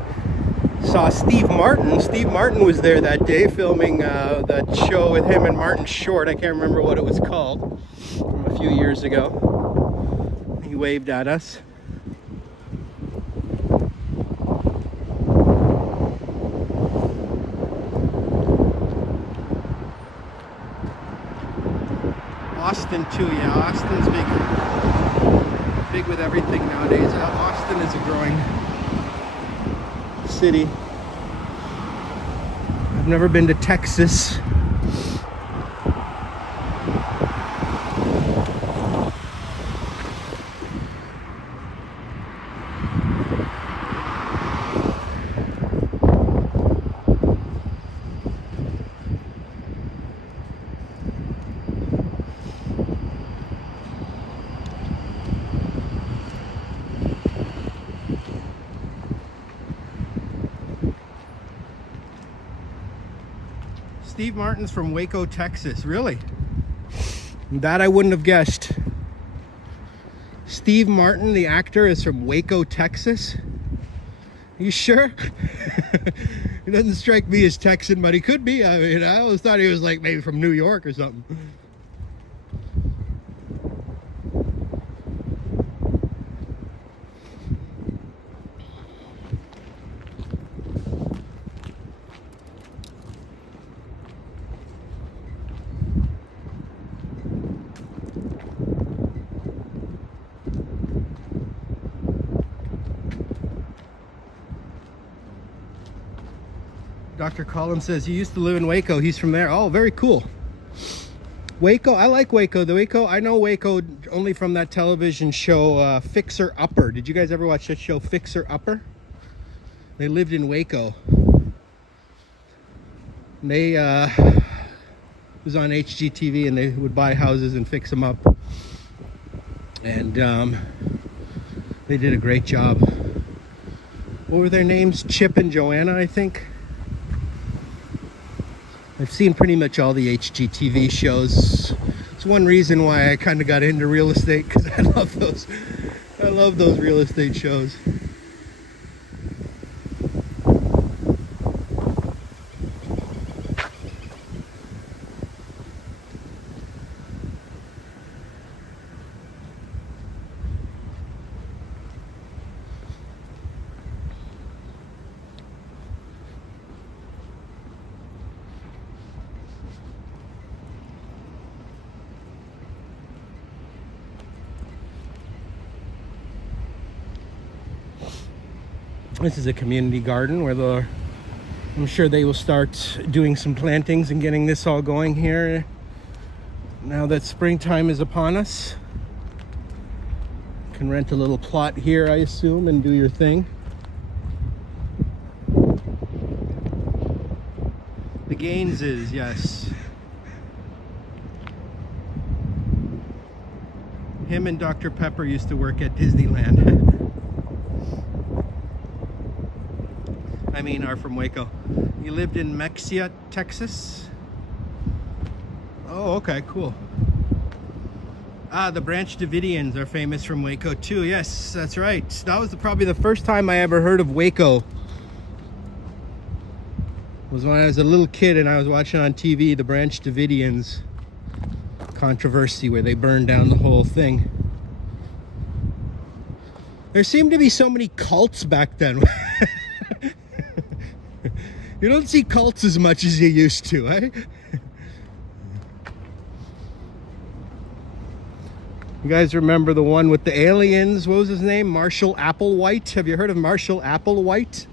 saw Steve Martin. Steve Martin was there that day filming that show with him and Martin Short. I can't remember what it was called, from a few years ago. He waved at us. Austin too, yeah. Austin's big with everything nowadays. Austin is a growing city. I've never been to Texas. Steve Martin's from Waco, Texas. Really? That I wouldn't have guessed. Steve Martin, the actor, is from Waco, Texas? You sure? He doesn't strike me as Texan, but he could be. I mean, I always thought he was like maybe from New York or something. Dr. Collins says he used to live in Waco. He's from there. Oh, very cool. Waco, I like Waco. The Waco, I know Waco only from that television show Fixer Upper. Did you guys ever watch that show Fixer Upper? They lived in Waco. They it was on HGTV, and they would buy houses and fix them up. And they did a great job. What were their names? Chip and Joanna, I think. I've seen pretty much all the HGTV shows. It's one reason why I kind of got into real estate, because I love those. I love those real estate shows. This is a community garden where I'm sure they will start doing some plantings and getting this all going here now that springtime is upon us. You can rent a little plot here, I assume, and do your thing. The Gaineses, yes. Him and Dr. Pepper used to work at Disneyland. Are from Waco. You lived in Mexia, Texas? Oh, okay, cool. The Branch Davidians are famous from Waco too. Yes, that's right. That was probably the first time I ever heard of Waco. Was when I was a little kid and I was watching on TV the Branch Davidians controversy where they burned down the whole thing. There seemed to be so many cults back then. You don't see cults as much as you used to, eh? You guys remember the one with the aliens? What was his name? Marshall Applewhite? Have you heard of Marshall Applewhite?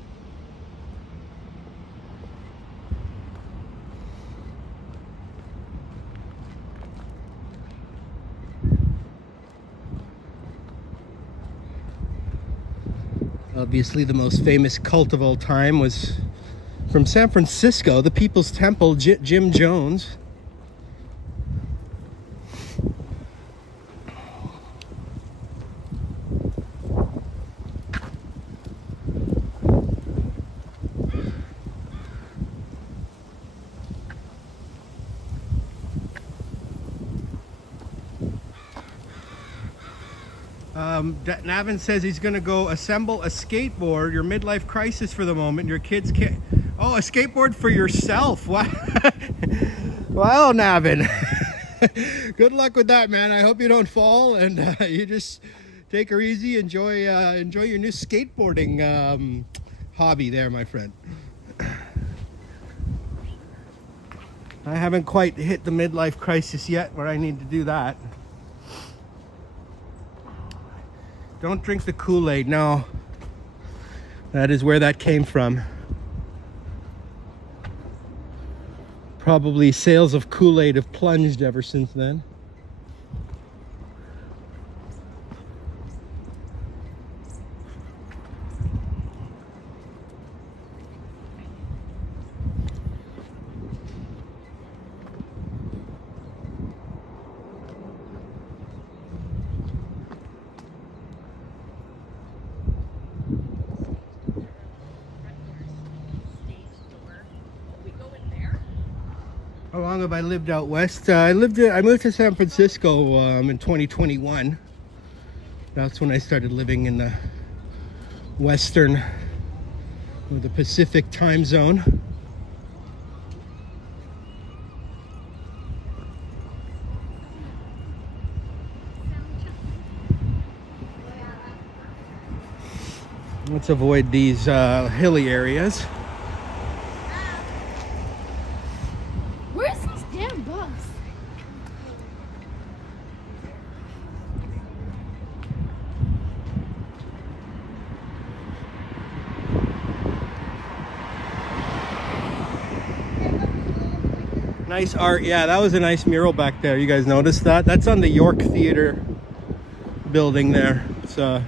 Obviously, the most famous cult of all time was from San Francisco, the People's Temple, Jim Jones. Navin says he's going to go assemble a skateboard. Your midlife crisis for the moment. Your kids can't... Oh, a skateboard for yourself. Wow. Well, Navin. Good luck with that, man. I hope you don't fall and you just take her easy. Enjoy your new skateboarding hobby there, my friend. I haven't quite hit the midlife crisis yet where I need to do that. Don't drink the Kool-Aid. No. That is where that came from. Probably sales of Kool-Aid have plunged ever since then. How long have I lived out west? I moved to San Francisco in 2021. That's when I started living in the western or the Pacific time zone. Let's avoid these hilly areas. Nice art. Yeah, that was a nice mural back there. You guys noticed that? That's on the York Theatre building there. It's a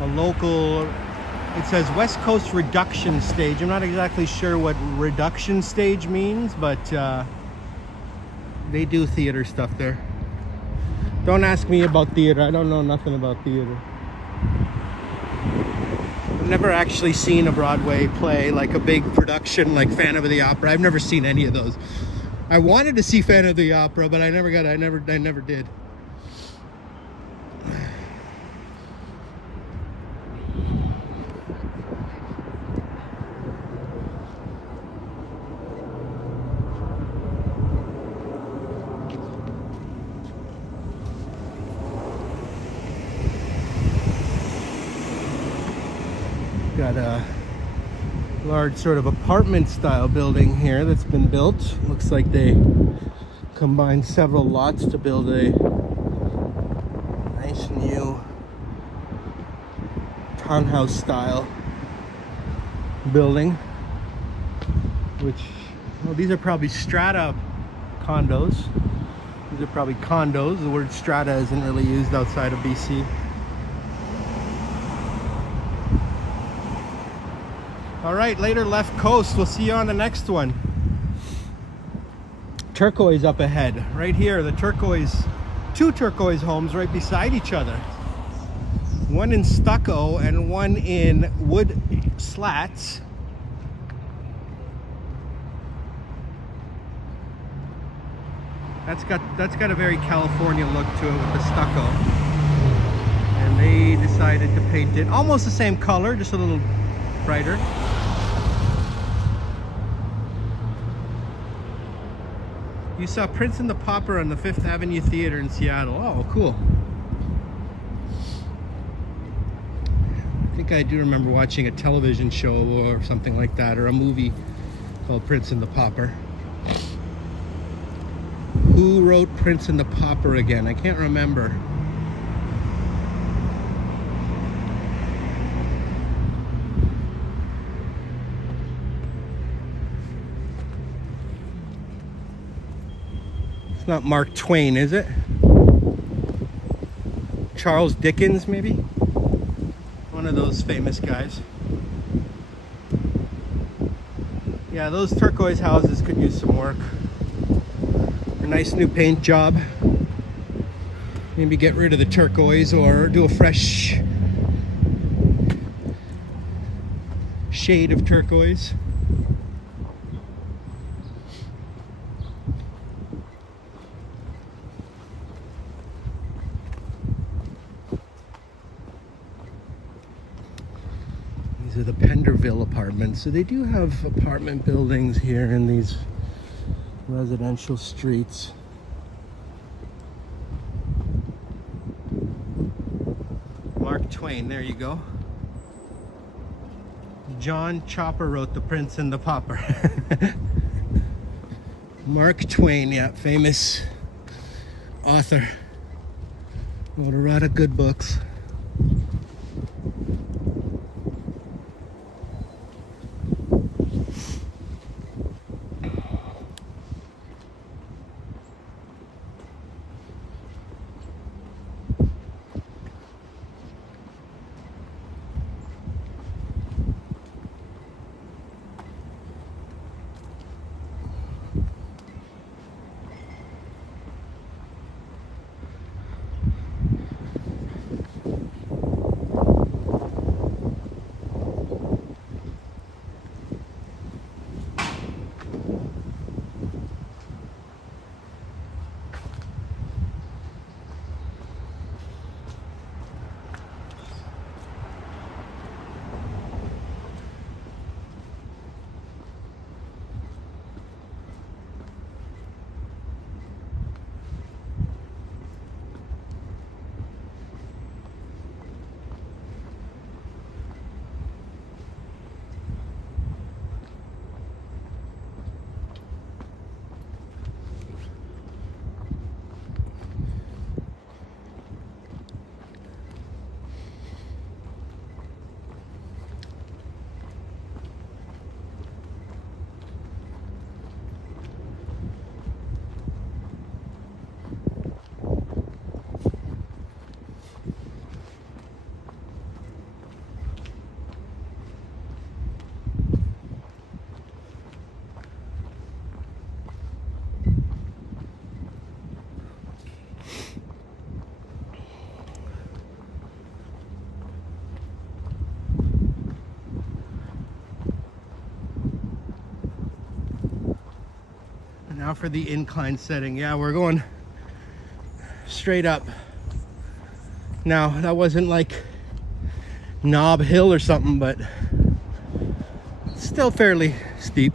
local, it says West Coast Reduction Stage. I'm not exactly sure what reduction stage means, but they do theater stuff there. Don't ask me about theater. I don't know nothing about theater. I've never actually seen a Broadway play, like a big production like Phantom of the Opera. I've never seen any of those. I wanted to see Phantom of the Opera, but I never did. Got a large sort of apartment style building here that's been built. Looks like they combined several lots to build a nice new townhouse style building, which, well, these are probably strata condos. These are probably condos. The word strata isn't really used outside of BC. All right, later left coast. We'll see you on the next one. Turquoise up ahead. Right here, the turquoise, two turquoise homes right beside each other. One in stucco and one in wood slats. That's got a very California look to it with the stucco. And they decided to paint it almost the same color, just a little brighter. You saw Prince and the Pauper on the Fifth Avenue Theater in Seattle. Oh, cool. I think I do remember watching a television show or something like that, or a movie called Prince and the Pauper. Who wrote Prince and the Pauper again? I can't remember. It's not Mark Twain, is it? Charles Dickens, maybe? One of those famous guys. Yeah, those turquoise houses could use some work. A nice new paint job. Maybe get rid of the turquoise or do a fresh shade of turquoise. These are the Penderville apartments. So they do have apartment buildings here in these residential streets. Mark Twain, there you go. John Chopper wrote The Prince and the Pauper. Mark Twain, yeah, famous author. Wrote a lot of good books. Now for the incline setting. Yeah, we're going straight up. Now, that wasn't like Knob Hill or something, but still fairly steep.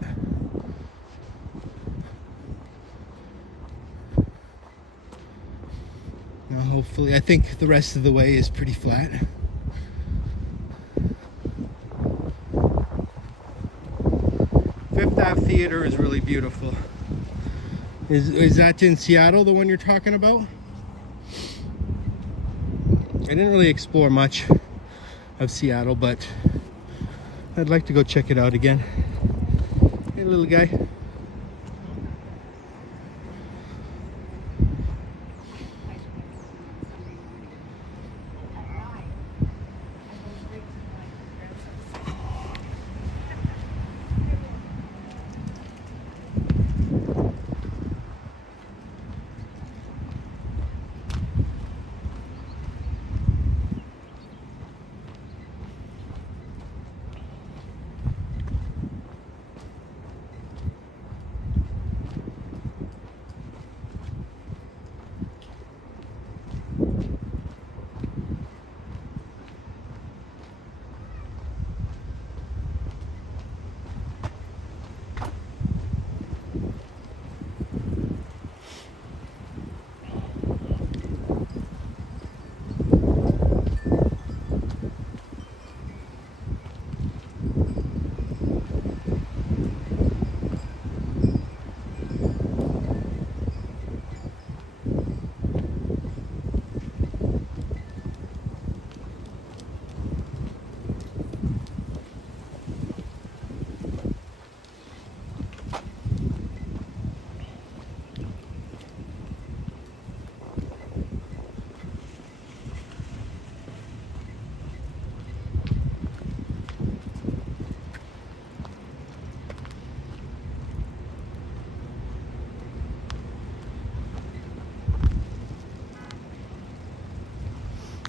Now, hopefully, I think the rest of the way is pretty flat. Fifth Ave Theater is really beautiful. Is that in Seattle, the one you're talking about? I didn't really explore much of Seattle, but I'd like to go check it out again. Hey, little guy.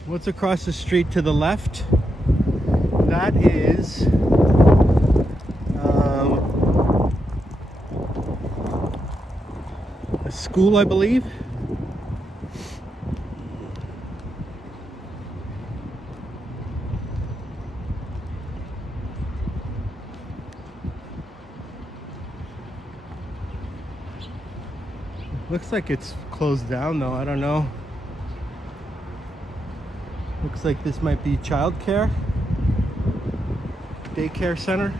What's across the street to the left? That is a school, I believe. Looks like it's closed down though, I don't know. Looks like this might be childcare, daycare center.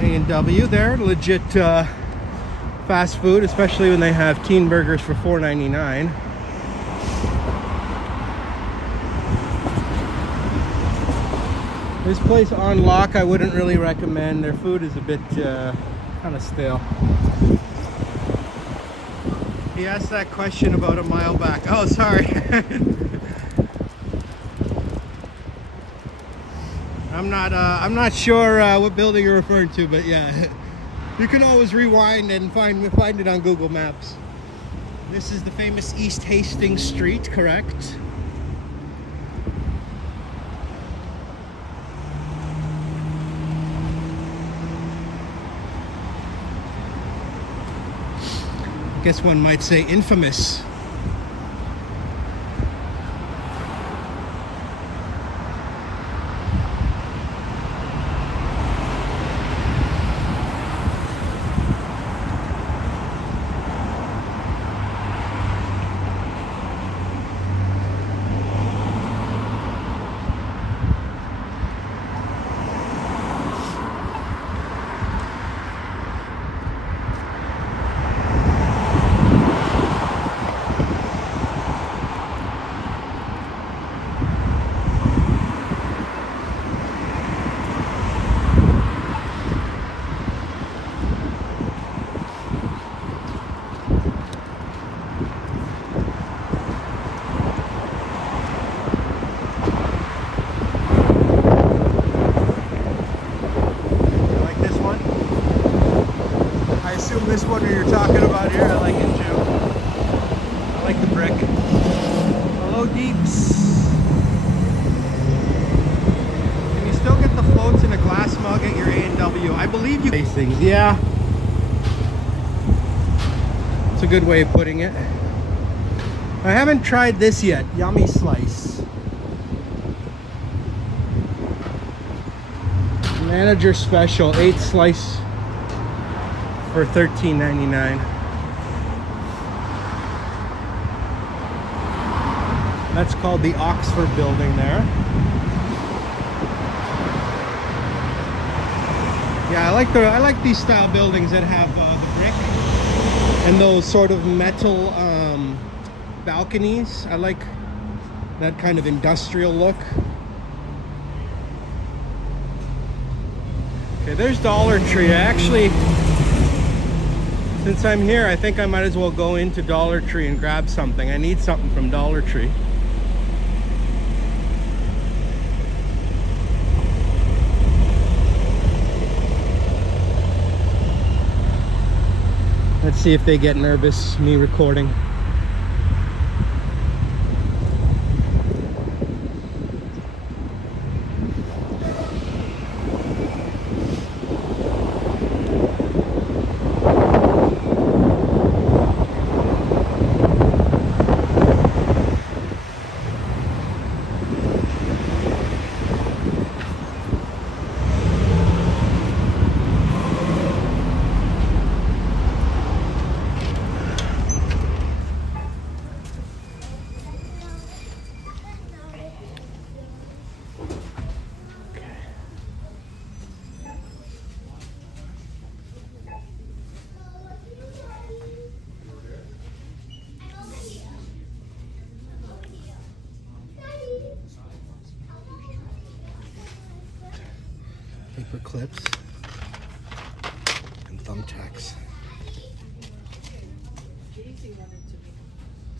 A&W there, legit fast food, especially when they have teen burgers for $4.99. This place on lock I wouldn't really recommend. Their food is a bit kind of stale. He asked that question about a mile back. Oh, sorry. I'm not sure what building you're referring to, but yeah, you can always rewind and find it on Google Maps. This is the famous East Hastings Street, correct? I guess one might say infamous. Hello, Deeps. Can you still get the floats in a glass mug at your INIU? I believe you. These things, yeah. It's a good way of putting it. I haven't tried this yet. Yummy slice. Manager special, 8 slice for $13.99. That's called the Oxford building there. Yeah, I like these style buildings that have the brick and those sort of metal balconies. I like that kind of industrial look. Okay, there's Dollar Tree. Actually, since I'm here, I think I might as well go into Dollar Tree and grab something. I need something from Dollar Tree. Let's see if they get nervous, me recording. Paper clips and thumbtacks.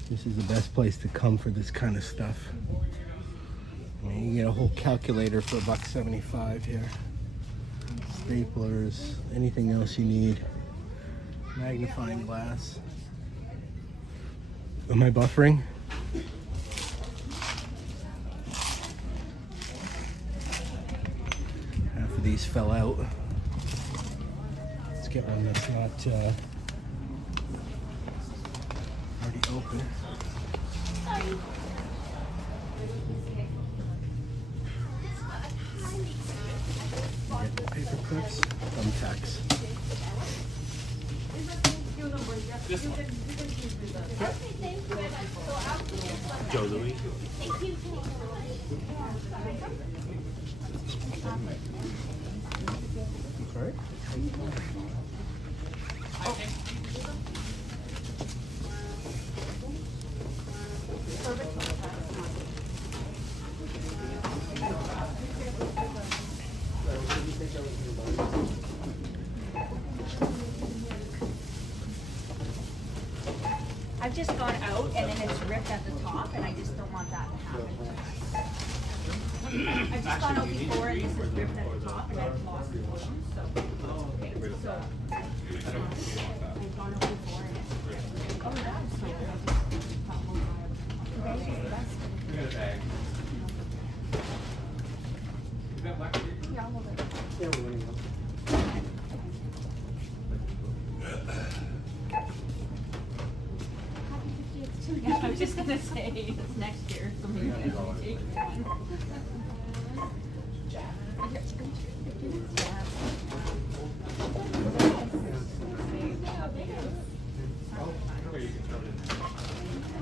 This is the best place to come for this kind of stuff. I mean, you get a whole calculator for $1.75 here. Staplers, anything else you need. Magnifying glass. Am I buffering? These fell out. Let's get one that's not already open. Get paper clips, thumbtacks. Joe Louis. Sorry? I've just gone out and then it's ripped at the top and I just don't want that to happen. I've just gone out before and this is ripped at the top and I've lost the bottom, so okay. So I've gone out before and it's ripped. Oh, that was so good. Yeah, I'll hold it. Yeah, we're running up. Yeah, I was just gonna say it's next year, so maybe I should take one.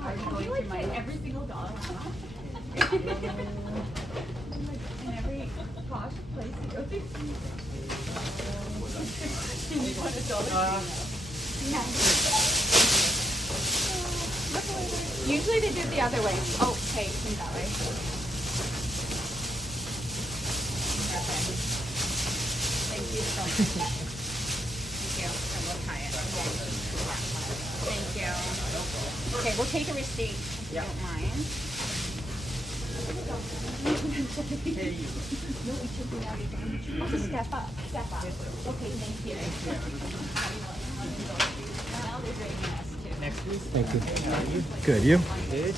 I'm going through my every single dollar in every posh place you go to. You want a dollar? Usually they do it the other way. Oh, okay, come that way. Okay. Thank you so much. Thank you. And we'll tie it. Thank you. Okay, we'll take a receipt if you don't mind. Also step up. Step up. Okay, thank you. Now there's readiness too. Next, please. Thank you. Good, you? Good.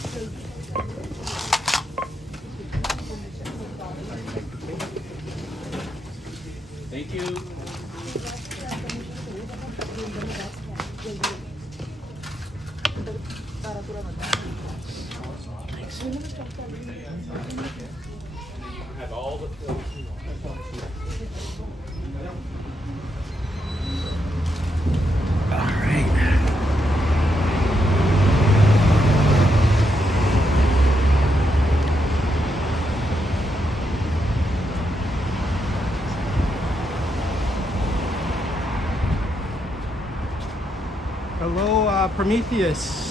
Thank you. Have all the All right. Hello, Prometheus.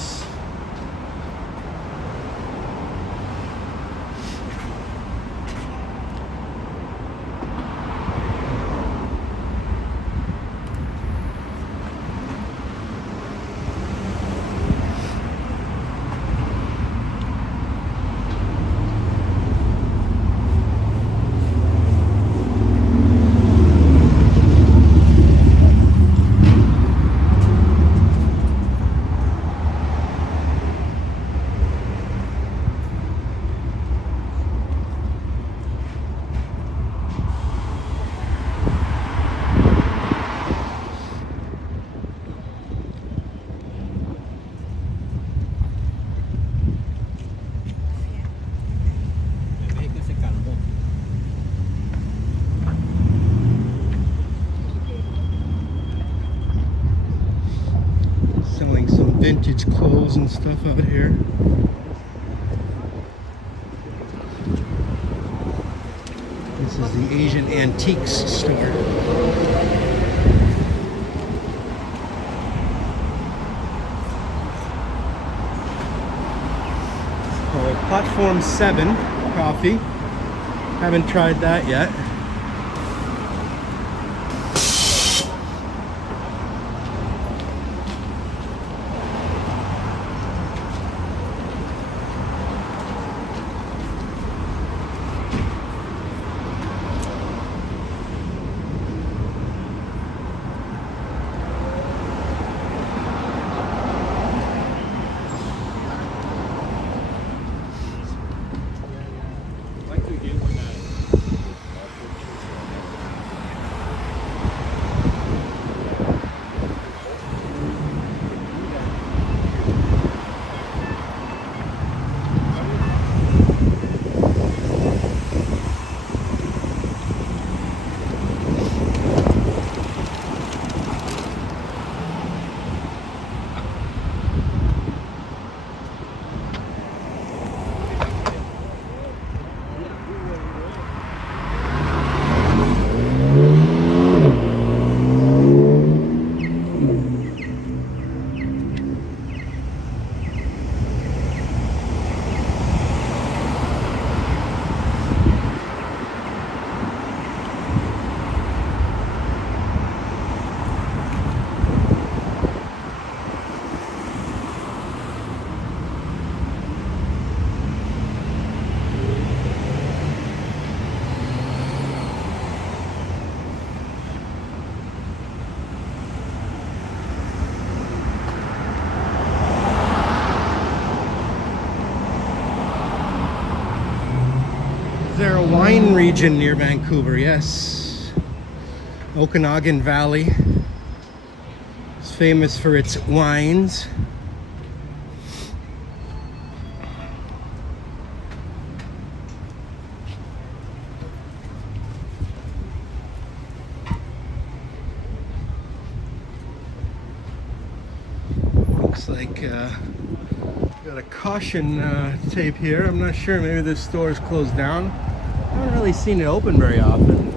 Selling some vintage clothes and stuff out here. This is the Asian Antiques store. Called Platform 7 coffee. Haven't tried that yet. Is there a wine region near Vancouver? Yes. Okanagan Valley is famous for its wines. Looks like got a caution tape here. I'm not sure, maybe this store is closed down. I haven't really seen it open very often.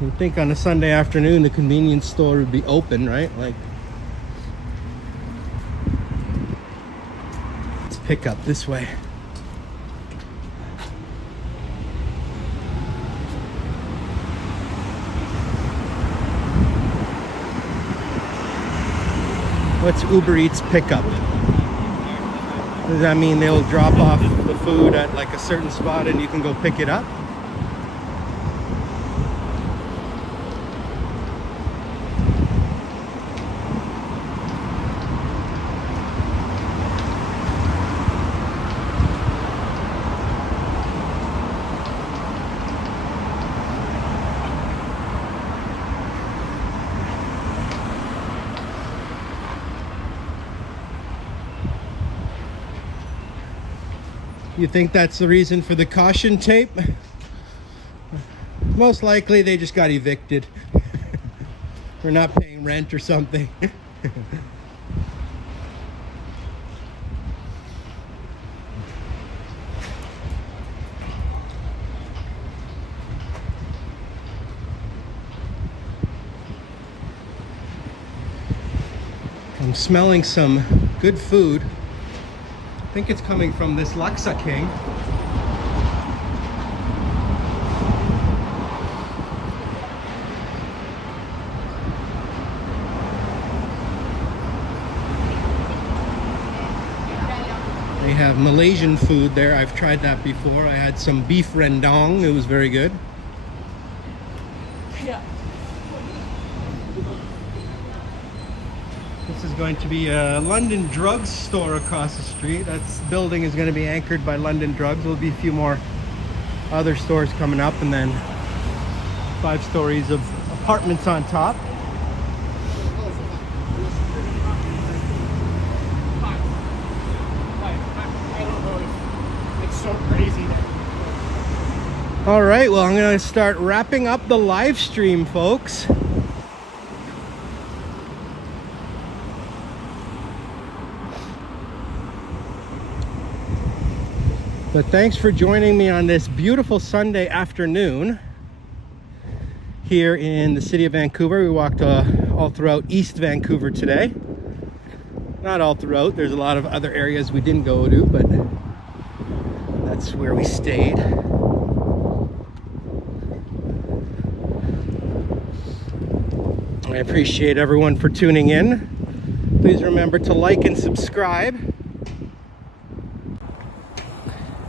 You'd think on a Sunday afternoon the convenience store would be open, right? Like, let's pick up this way. What's Uber Eats pickup? Does that mean they'll drop off the food at like a certain spot and you can go pick it up? You think that's the reason for the caution tape? Most likely they just got evicted. We're not paying rent or something. I'm smelling some good food. I think it's coming from this Laksa King. They have Malaysian food there. I've tried that before. I had some beef rendang. It was very good. This is going to be a London Drugs store across the street. That building is going to be anchored by London Drugs. There'll be a few more other stores coming up, and then 5 stories of apartments on top. It's so crazy that All right, well, I'm going to start wrapping up the live stream, folks. But thanks for joining me on this beautiful Sunday afternoon here in the city of Vancouver. We walked all throughout East Vancouver today. Not all throughout, there's a lot of other areas we didn't go to, but that's where we stayed. I appreciate everyone for tuning in. Please remember to like and subscribe.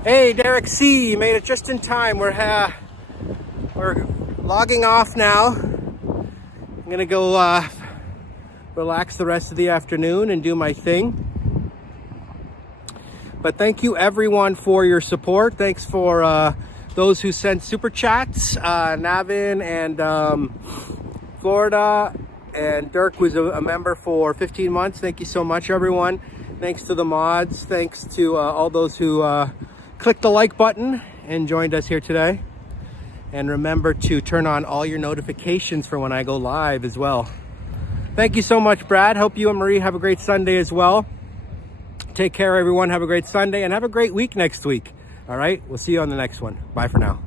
Hey, Derek C, you made it just in time. We're logging off now. I'm gonna go relax the rest of the afternoon and do my thing. But thank you everyone for your support. Thanks for those who sent super chats. Navin and Florida, and Dirk was a member for 15 months. Thank you so much, everyone. Thanks to the mods. Thanks to all those who click the like button and joined us here today. And remember to turn on all your notifications for when I go live as well. Thank you so much, Brad. Hope you and Marie have a great Sunday as well. Take care, everyone. Have a great Sunday and have a great week next week. All right, we'll see you on the next one. Bye for now.